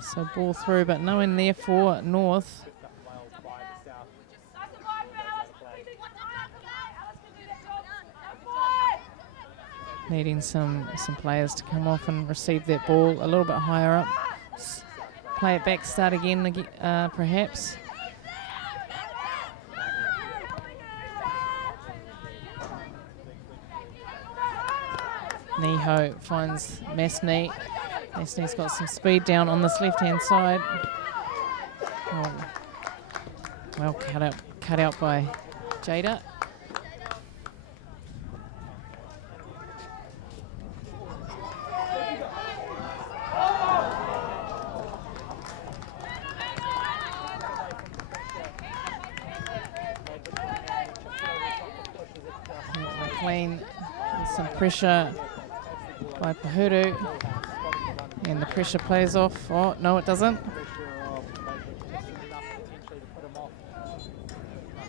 So ball through, but no in there for North. Needing some players to come off and receive that ball a little bit higher up. Play it back, start again, perhaps. Niho finds Masney. Masney's got some speed down on this left-hand side. Oh, well cut out by Jada. McLean with some pressure by Pahuru, and the pressure plays off. Oh, no, it doesn't.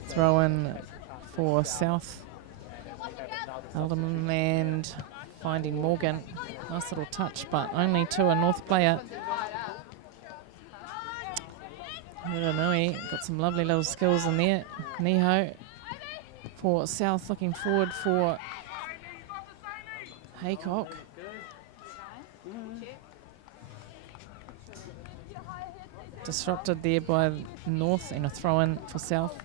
Throw in for South. Alderman Land finding Morgan. Nice little touch, but only to a North player. Muranui got some lovely little skills in there. Niho for South, looking forward for Haycock. Disrupted there by North, and a throw-in for South.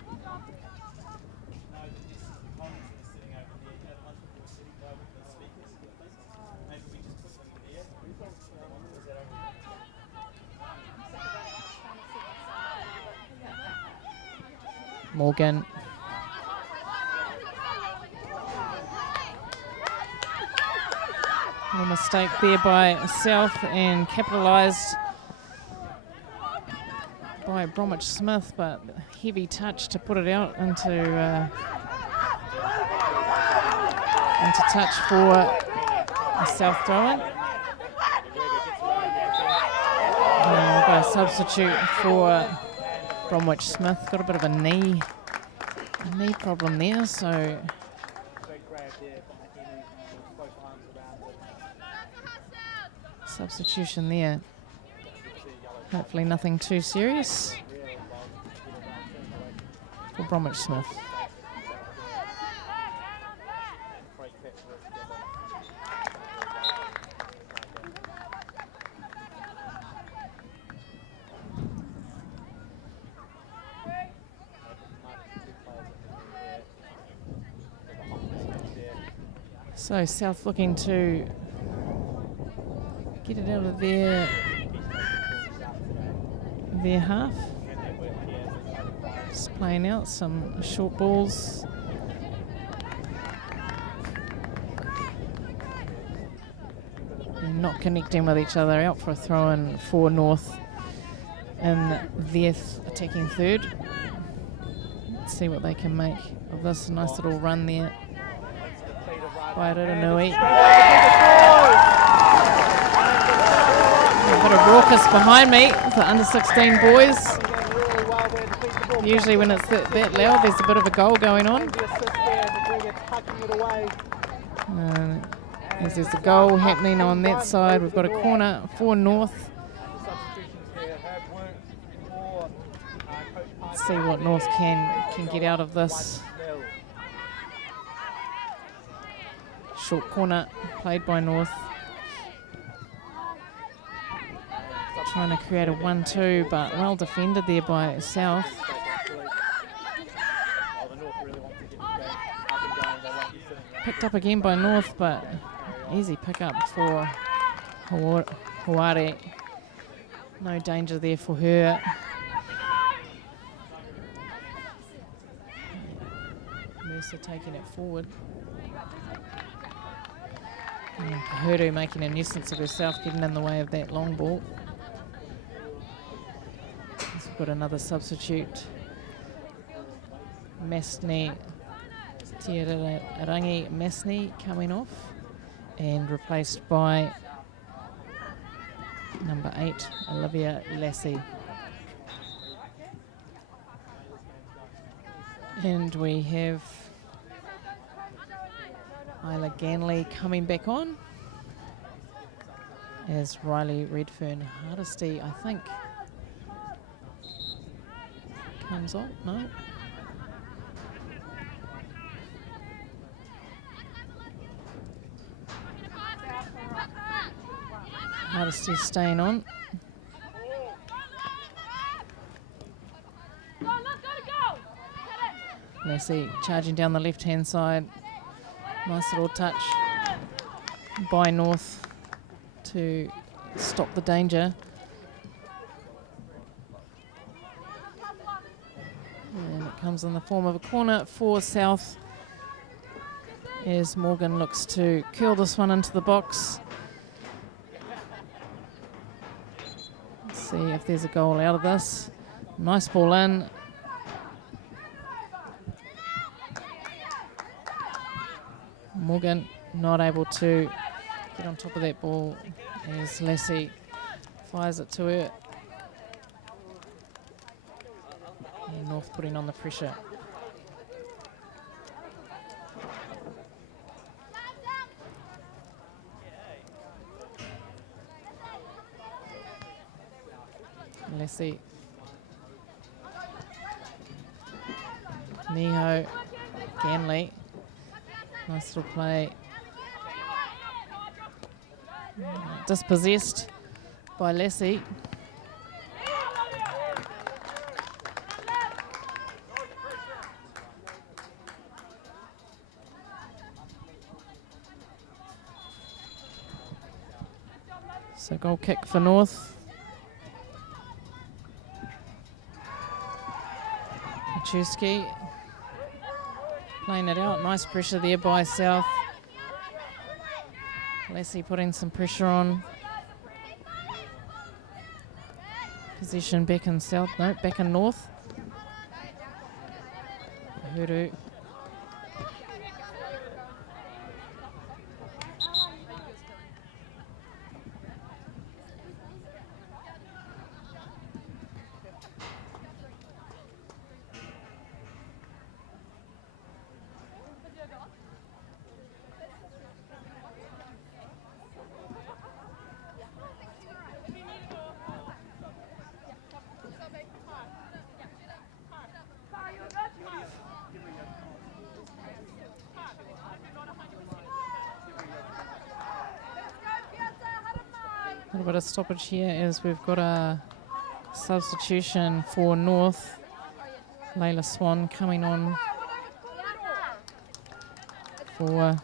Morgan. A mistake there by South, and capitalised by Bromwich Smith, but heavy touch to put it out into touch for a South throw-in. By a substitute for Bromwich Smith. Got a bit of a knee problem there, so substitution there. Hopefully nothing too serious for Bromwich Smith. So South looking to get it out of their half. Just playing out some short balls. And not connecting with each other. Out for a throw-in for North in their attacking third. Let's see what they can make of this. Nice little run there by Riranui. A bit of raucous behind me, the under 16 boys. Usually when it's that loud, there's a bit of a goal going on. As there's a goal happening on that side, we've got a corner for North. Let's see what North can get out of this. Short corner played by North. Trying to create a 1-2, but well defended there by South. Picked up again by North, but easy pick up for Haware. No danger there for her. Mercer taking it forward. And Pahuru making a nuisance of herself, getting in the way of that long ball. We've got another substitute. Masney, Tiararangi Masney coming off and replaced by number 8, Olivia Lassie. And we have Isla Ganley coming back on as Riley Redfern Hardesty, I think, comes on. No. Hardesty staying on. Lassie charging down the left-hand side. Nice little touch by North to stop the danger. And it comes in the form of a corner for South as Morgan looks to curl this one into the box. Let's see if there's a goal out of this. Nice ball in. Morgan not able to get on top of that ball as Lassie fires it to her. And North putting on the pressure. Lassie. Miho. Ganley. Nice little play. Dispossessed by Lassie. So goal kick for North. Machuski playing it out. Nice pressure there by South. Lassie putting some pressure on. Possession back in South. No, back in North. Huru. A little bit of stoppage here as we've got a substitution for North. Layla Swan coming on for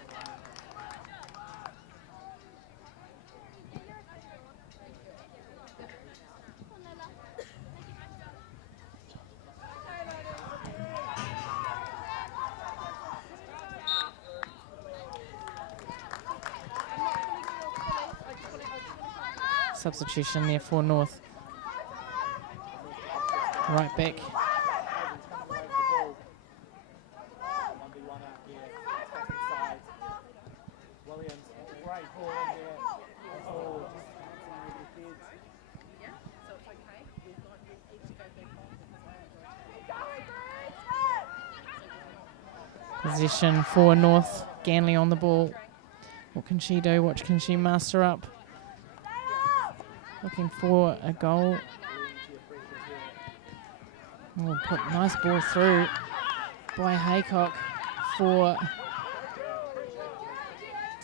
substitution there for North. Right back. Possession for North. Ganley on the ball. What can she do? What can she master up? Looking for a goal. Oh, put nice ball through by Haycock for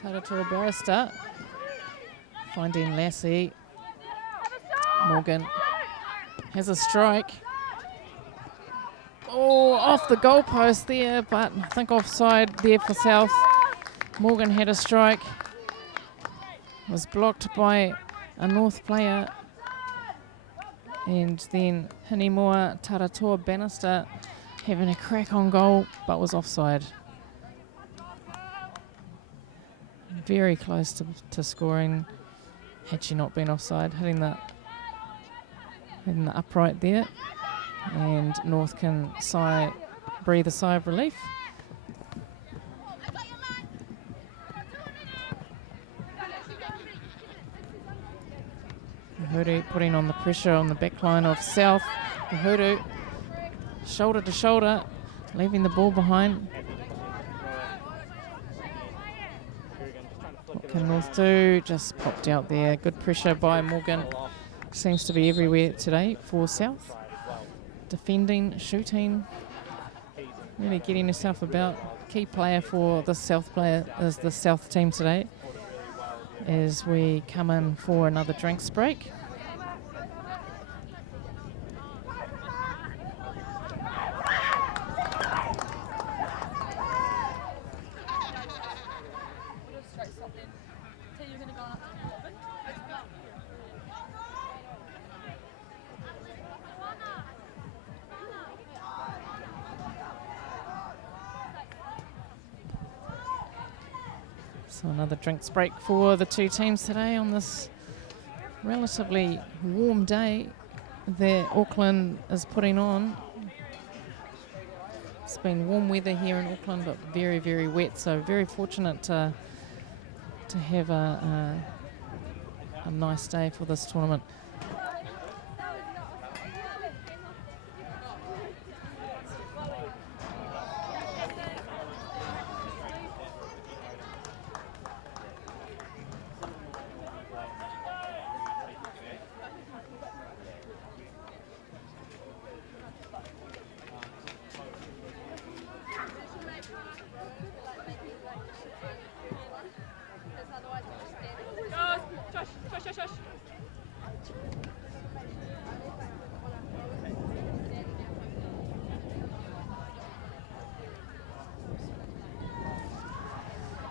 Taratoa Barrister. Finding Lassie. Morgan has a strike. Oh, off the goalpost there, but I think offside there for South. Morgan had a strike. Was blocked by a North player. And then Hinimoa Taratoa Bannister having a crack on goal, but was offside. Very close to scoring, had she not been offside, hitting the upright there. And North can breathe a sigh of relief. Uhuru putting on the pressure on the back line of South. Uhuru, shoulder to shoulder, leaving the ball behind. What can North do? Just popped out there. Good pressure by Morgan. Seems to be everywhere today for South. Defending, shooting, really getting herself about. Key player for the South team today as we come in for another drinks break. So another drinks break for the two teams today on this relatively warm day that Auckland is putting on. It's been warm weather here in Auckland, but very, very wet. So very fortunate to have a nice day for this tournament.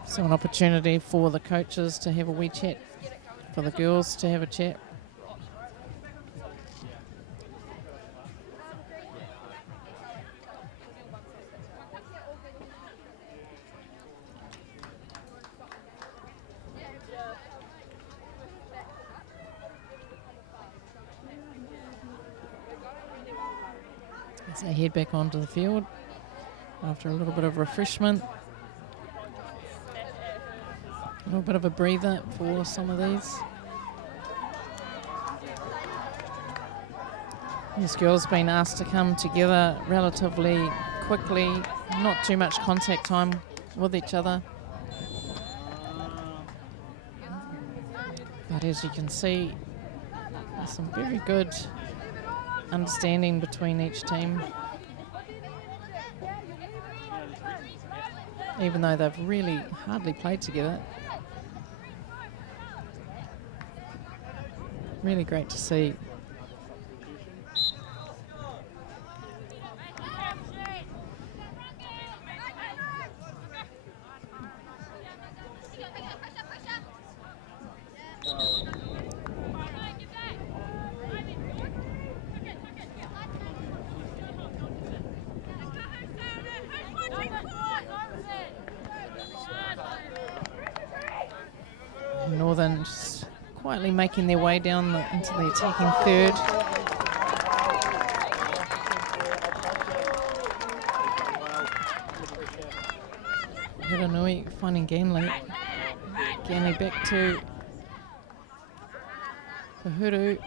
So an opportunity for the coaches to have a wee chat, for the girls to have a chat. As they head back onto the field after a little bit of refreshment. A little bit of a breather for some of these. These girls been asked to come together relatively quickly, not too much contact time with each other. But as you can see, there's some very good understanding between each team. Even though they've really hardly played together. Really great to see. Northern just quietly making their way down into the attacking third. Hiranui finding Ganley. Ganley back to Uhuru.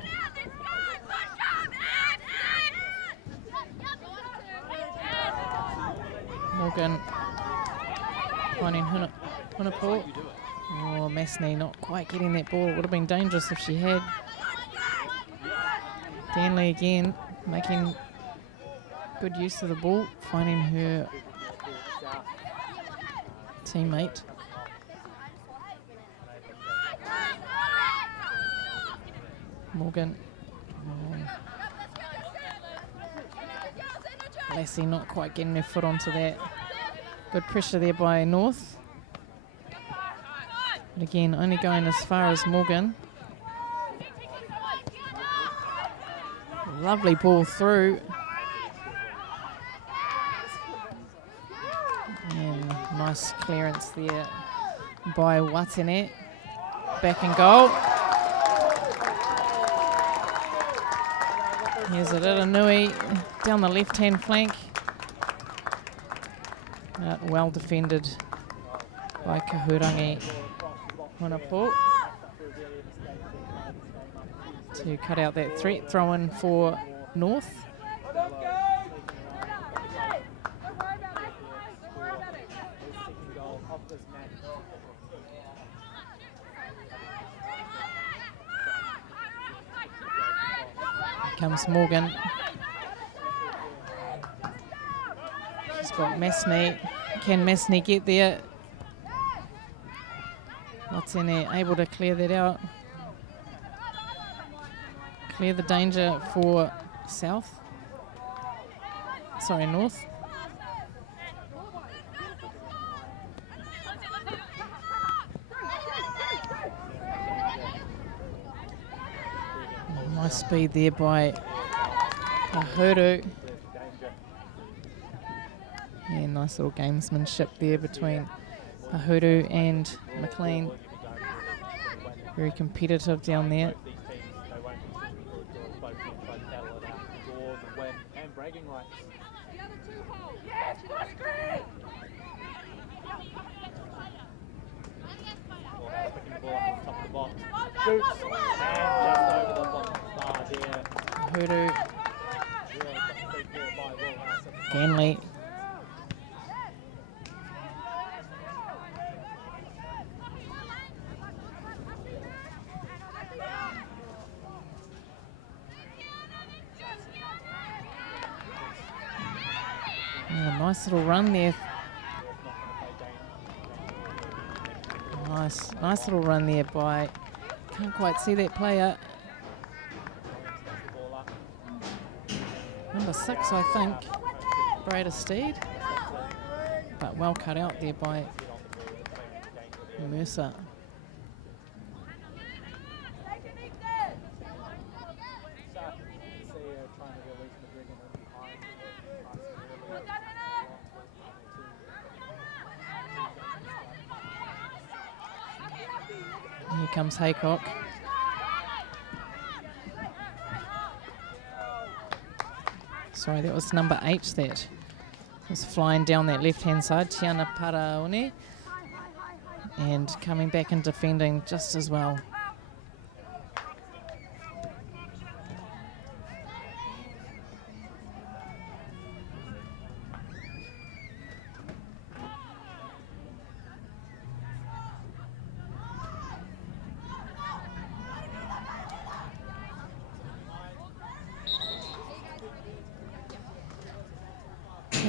Morgan finding Hunapo. Oh, Masney not quite getting that ball. Would have been dangerous if she had. Ganley again making good use of the ball, finding her teammate. Morgan. Lassie not quite getting her foot onto that. Good pressure there by North. But again, only going as far as Morgan. Lovely ball through. And nice clearance there by Watene. Back in goal. Here's a Riranui down the left-hand flank. Well defended by Kahurangi Hunapo to cut out that threat. Throw in for North. Comes Morgan. She's got Masney. Can Masney get there? Watene able to clear that out. Clear the danger for South. Sorry, North. Nice speed there by Uhuru. Yeah, nice little gamesmanship there between Uhuru and McLean. Very competitive down there. Uhuru. Ganley. Nice little run there. Nice little run there by, can't quite see that player. Number 6, I think, Breda Steed. But well cut out there by Mercer. Here comes Haycock. Sorry, that was number 8 that was flying down that left-hand side, Tiana Paraone, and coming back and defending just as well.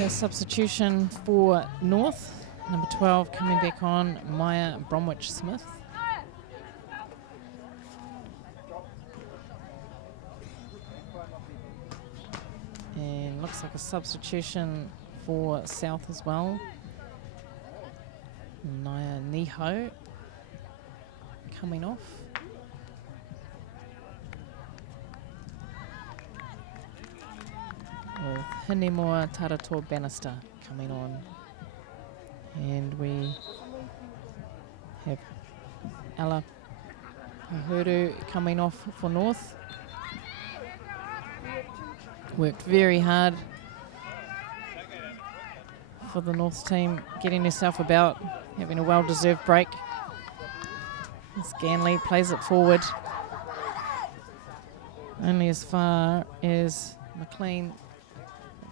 Substitution for North, number 12 coming back on, Maya Bromwich-Smith. And looks like a substitution for South as well. Naya Niho coming off. With Hinemoa Tarator Bannister coming on. And we have Ella Uhuru coming off for North. Worked very hard for the North team, getting herself about, having a well-deserved break. As Ganley plays it forward. Only as far as McLean.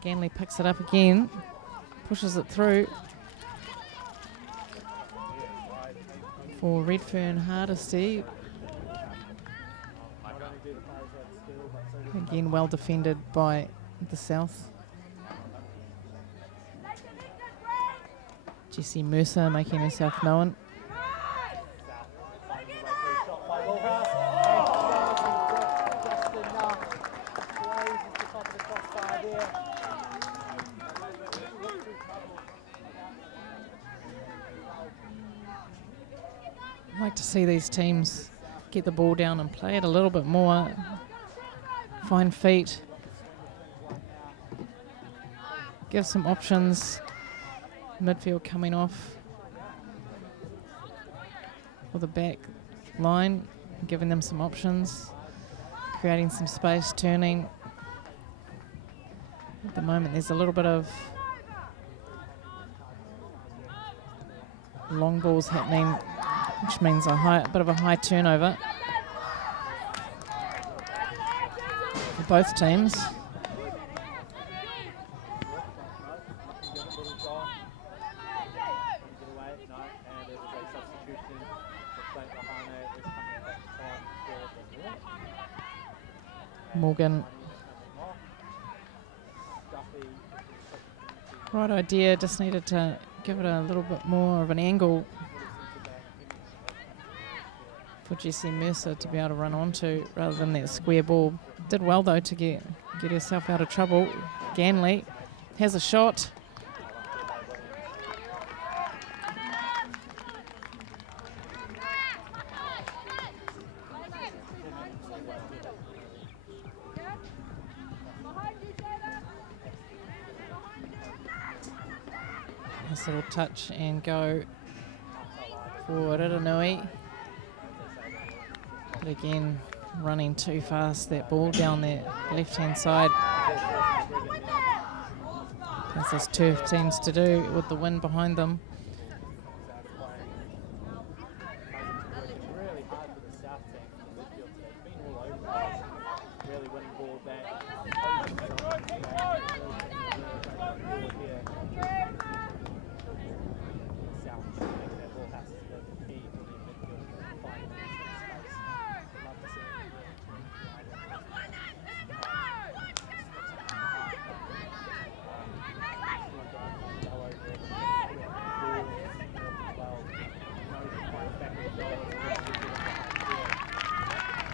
Ganley picks it up again, pushes it through. For Redfern Hardesty. Again, well defended by the South. Jessie Mercer making herself known. I'd like to see these teams get the ball down and play it a little bit more. Find feet. Give some options. Midfield coming off. For the back line, giving them some options. Creating some space, turning. At the moment there's a little bit of long balls happening, which means a bit of a high turnover for both teams. Morgan. Right idea, just needed to give it a little bit more of an angle for Jessie Mercer to be able to run onto rather than that square ball. Did well though to get herself out of trouble. Ganley has a shot. Nice little touch and go for Riranui. But again, running too fast, that ball down that left-hand side. As this turf seems to do with the wind behind them.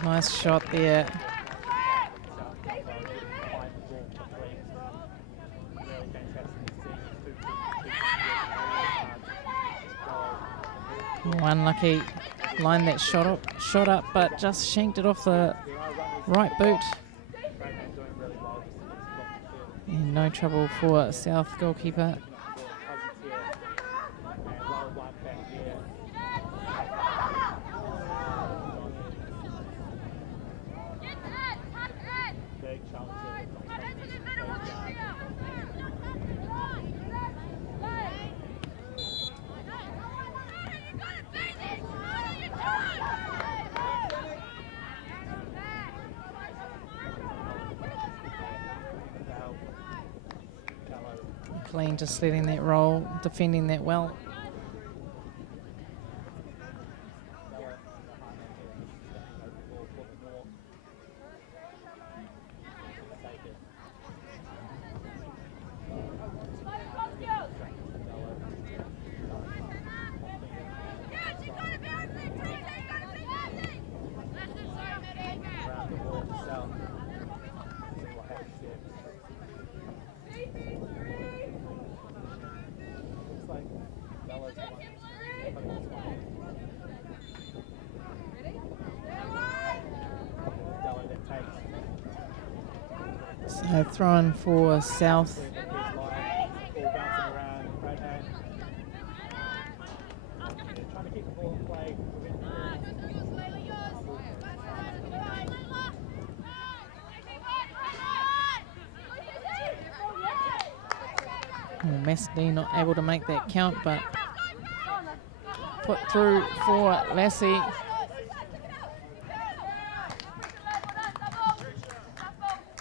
Nice shot there. Unlucky, line that shot up, but just shanked it off the right boot. And no trouble for South goalkeeper. McLean just letting that roll, defending that well. So thrown for South. Masney not able to make that count, but put through for Lassie.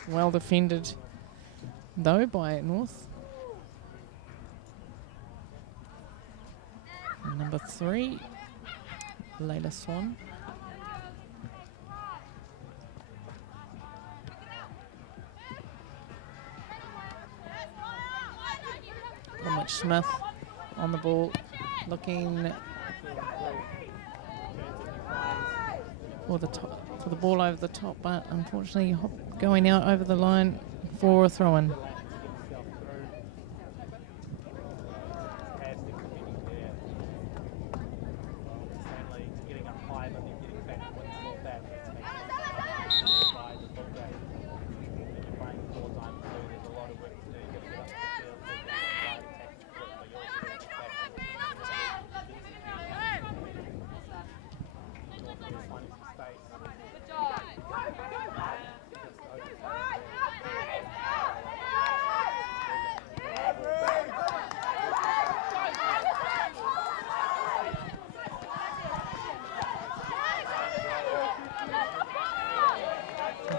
Well defended though by North. And number 3, Layla Swan. Mitch Smith on the ball, looking for the ball over the top, but unfortunately going out over the line for a throw-in.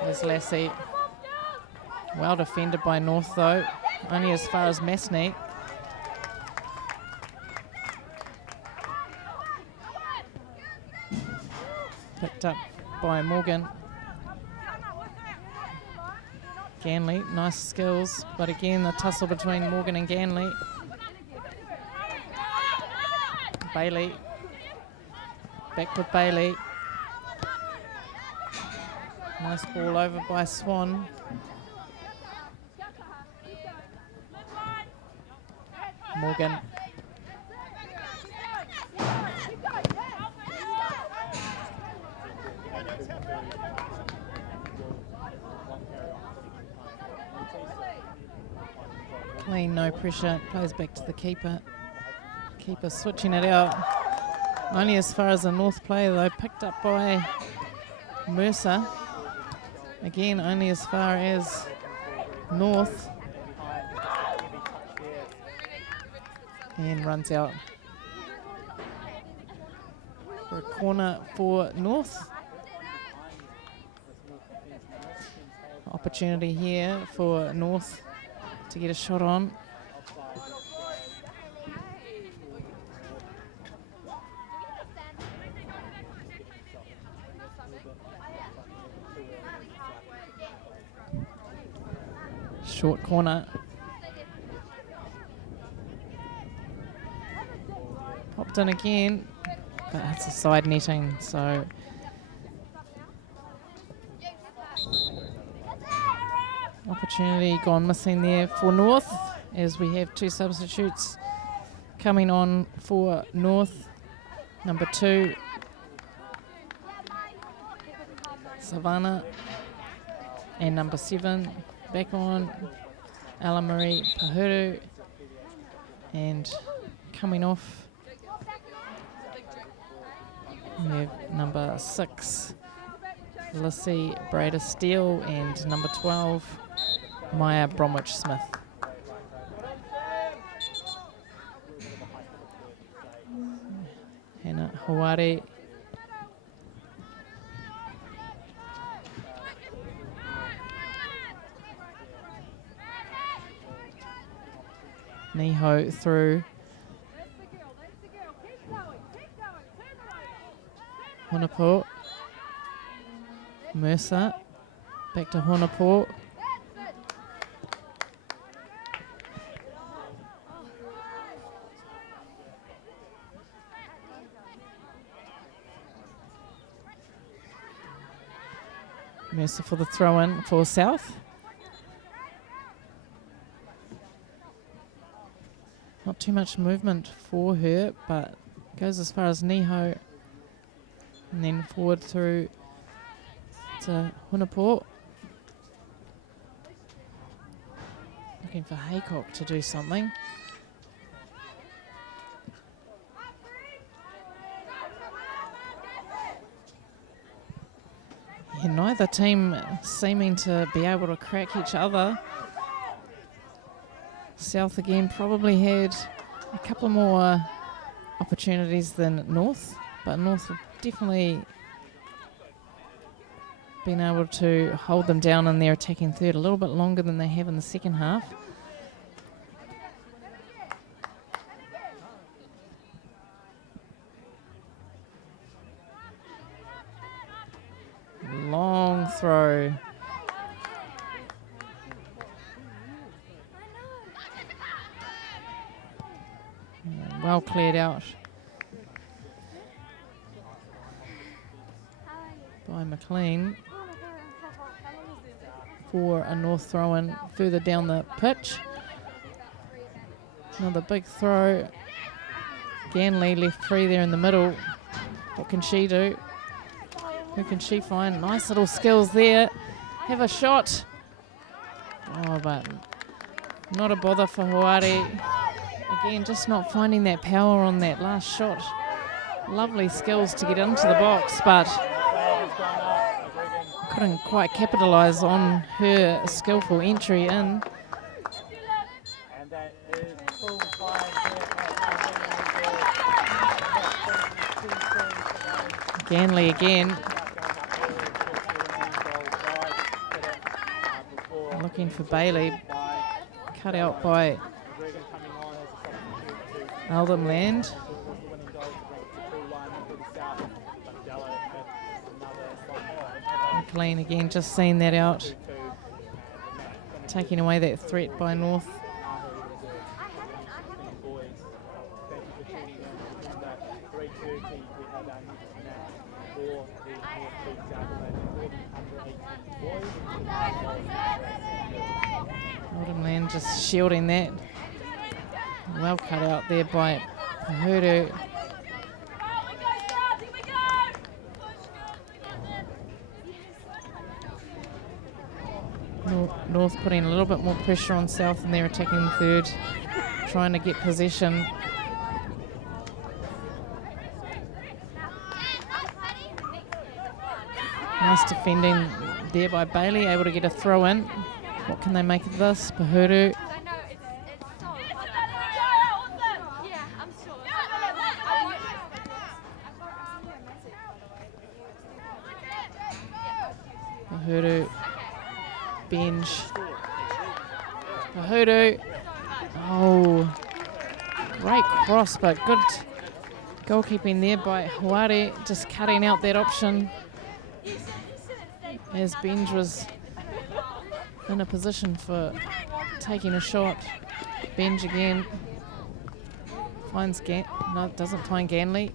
There's Lassie. Well defended by North though, only as far as Masney. Picked up by Morgan. Ganley, nice skills, but again the tussle between Morgan and Ganley. Bailey. Back with Bailey. Nice ball over by Swan. Morgan. Clean, no pressure, plays back to the keeper. Keeper switching it out. Only as far as the North player though, picked up by Mercer. Again, only as far as North. And runs out for a corner for North. Opportunity here for North to get a shot on. Short corner. Popped in again, but it's a side netting, so opportunity gone missing there for North, as we have 2 substitutes coming on for North. Number 2, Savannah, and number 7 back on, Ella Marie Pahuru, and coming off we have number 6, Lissy Brader Steele, and number 12, Maya Bromwich Smith. Hannah Hawari. Niho through. Honapo. Mercer. Back to Honapo. Mercer for the throw-in for South. Not too much movement for her, but goes as far as Niho. And then forward through to Hunapo. Looking for Haycock to do something. Yeah, neither team seeming to be able to crack each other. South again probably had a couple more opportunities than North, but North have definitely been able to hold them down in their attacking third a little bit longer than they have in the second half. Long throw. Well cleared out by McLean for a North throw-in further down the pitch. Another big throw. Ganley left free there in the middle. What can she do? Who can she find? Nice little skills there. Have a shot. Oh, but not a bother for Hawari. Again, just not finding that power on that last shot. Lovely skills to get into the box, but couldn't quite capitalise on her skillful entry in. And that is full time Ganley again. Looking for Bailey. Cut out by Aldenland. McLean again just seeing that out. Taking away that threat by North. Aldenland just shielding that. Well cut out there by Huru. North putting a little bit more pressure on South in their attacking third, trying to get possession. Nice defending there by Bailey, able to get a throw in. What can they make of this? Pahuru. Pahuru. Bench. Pahuru. Oh. Great cross, but good goalkeeping there by Hawari, just cutting out that option as Benj was in a position for taking a shot. Benj again finds doesn't find Ganley.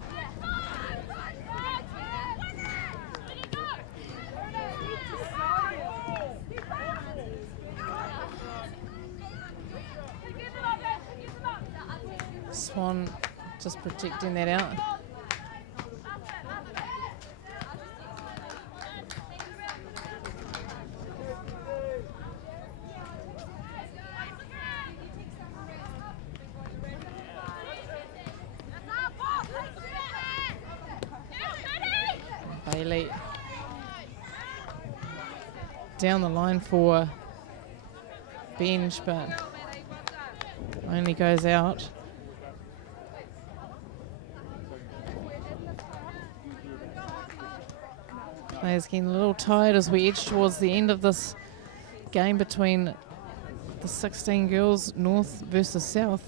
Swan just protecting that out. Bailey down the line for Benj, but only goes out. Players getting a little tired as we edge towards the end of this game between the 16 girls, North versus South.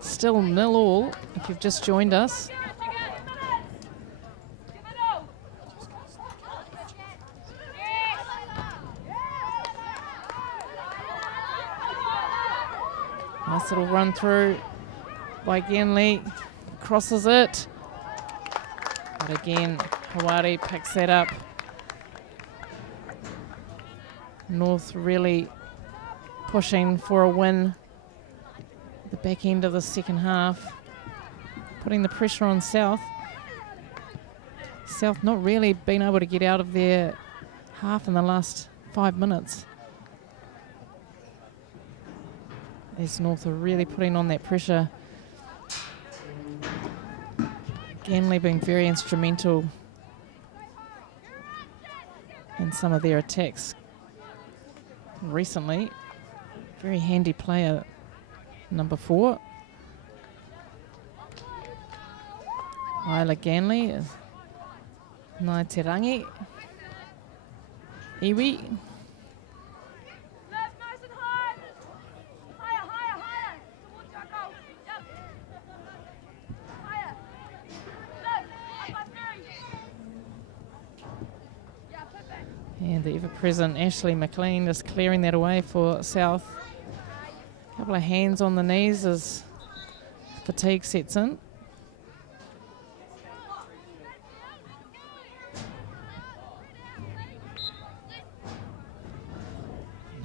Still 0-0 if you've just joined us. Nice little run through by Ganley, crosses it. But again, Hawari picks that up. North really pushing for a win at the back end of the second half, putting the pressure on South. South not really been able to get out of their half in the last 5 minutes. As North are really putting on that pressure. Ganley being very instrumental in some of their attacks recently. Very handy player number 4. Isla Ganley, Ngā Te Rangi, Iwi, and the ever-present Ashley McLean just clearing that away for South. A couple of hands on the knees as fatigue sets in.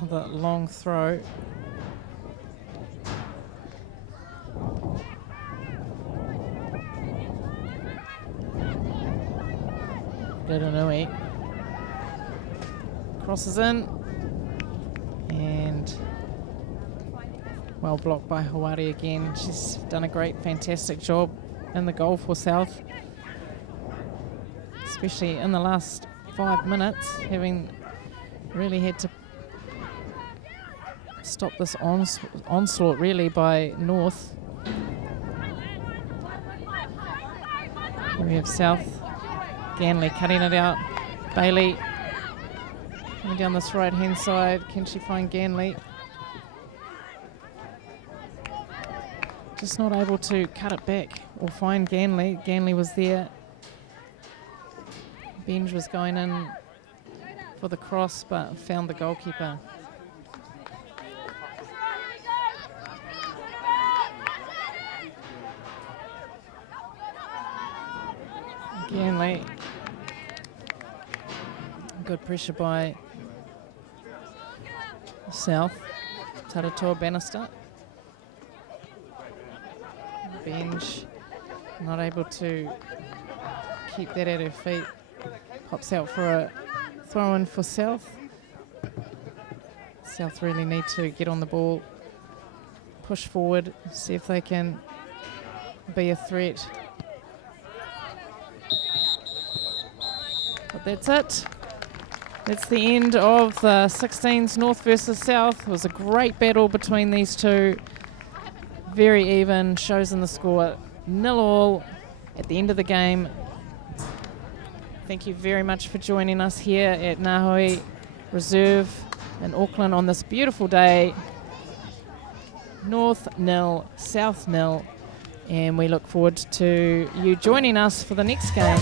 Another long throw. Redonui crosses in, and well blocked by Hawari again. She's done a great, fantastic job in the goal for South, especially in the last 5 minutes, having really had to stop this onslaught really by North. Here we have South. Ganley cutting it out. Bailey coming down this right hand side. Can she find Ganley? Just not able to cut it back or find Ganley. Ganley was there. Benj was going in for the cross but found the goalkeeper. Ganley. Good pressure by South. Taratoa Bannister. Benj not able to keep that at her feet. Pops out for a throw in for South. South really need to get on the ball, push forward, see if they can be a threat. But that's it. That's the end of the 16s, North versus South. It was a great battle between these two. Very even, shows in the score 0-0 at the end of the game. Thank you very much for joining us here at Ngāhui Reserve in Auckland on this beautiful day. North 0, South 0, and we look forward to you joining us for the next game.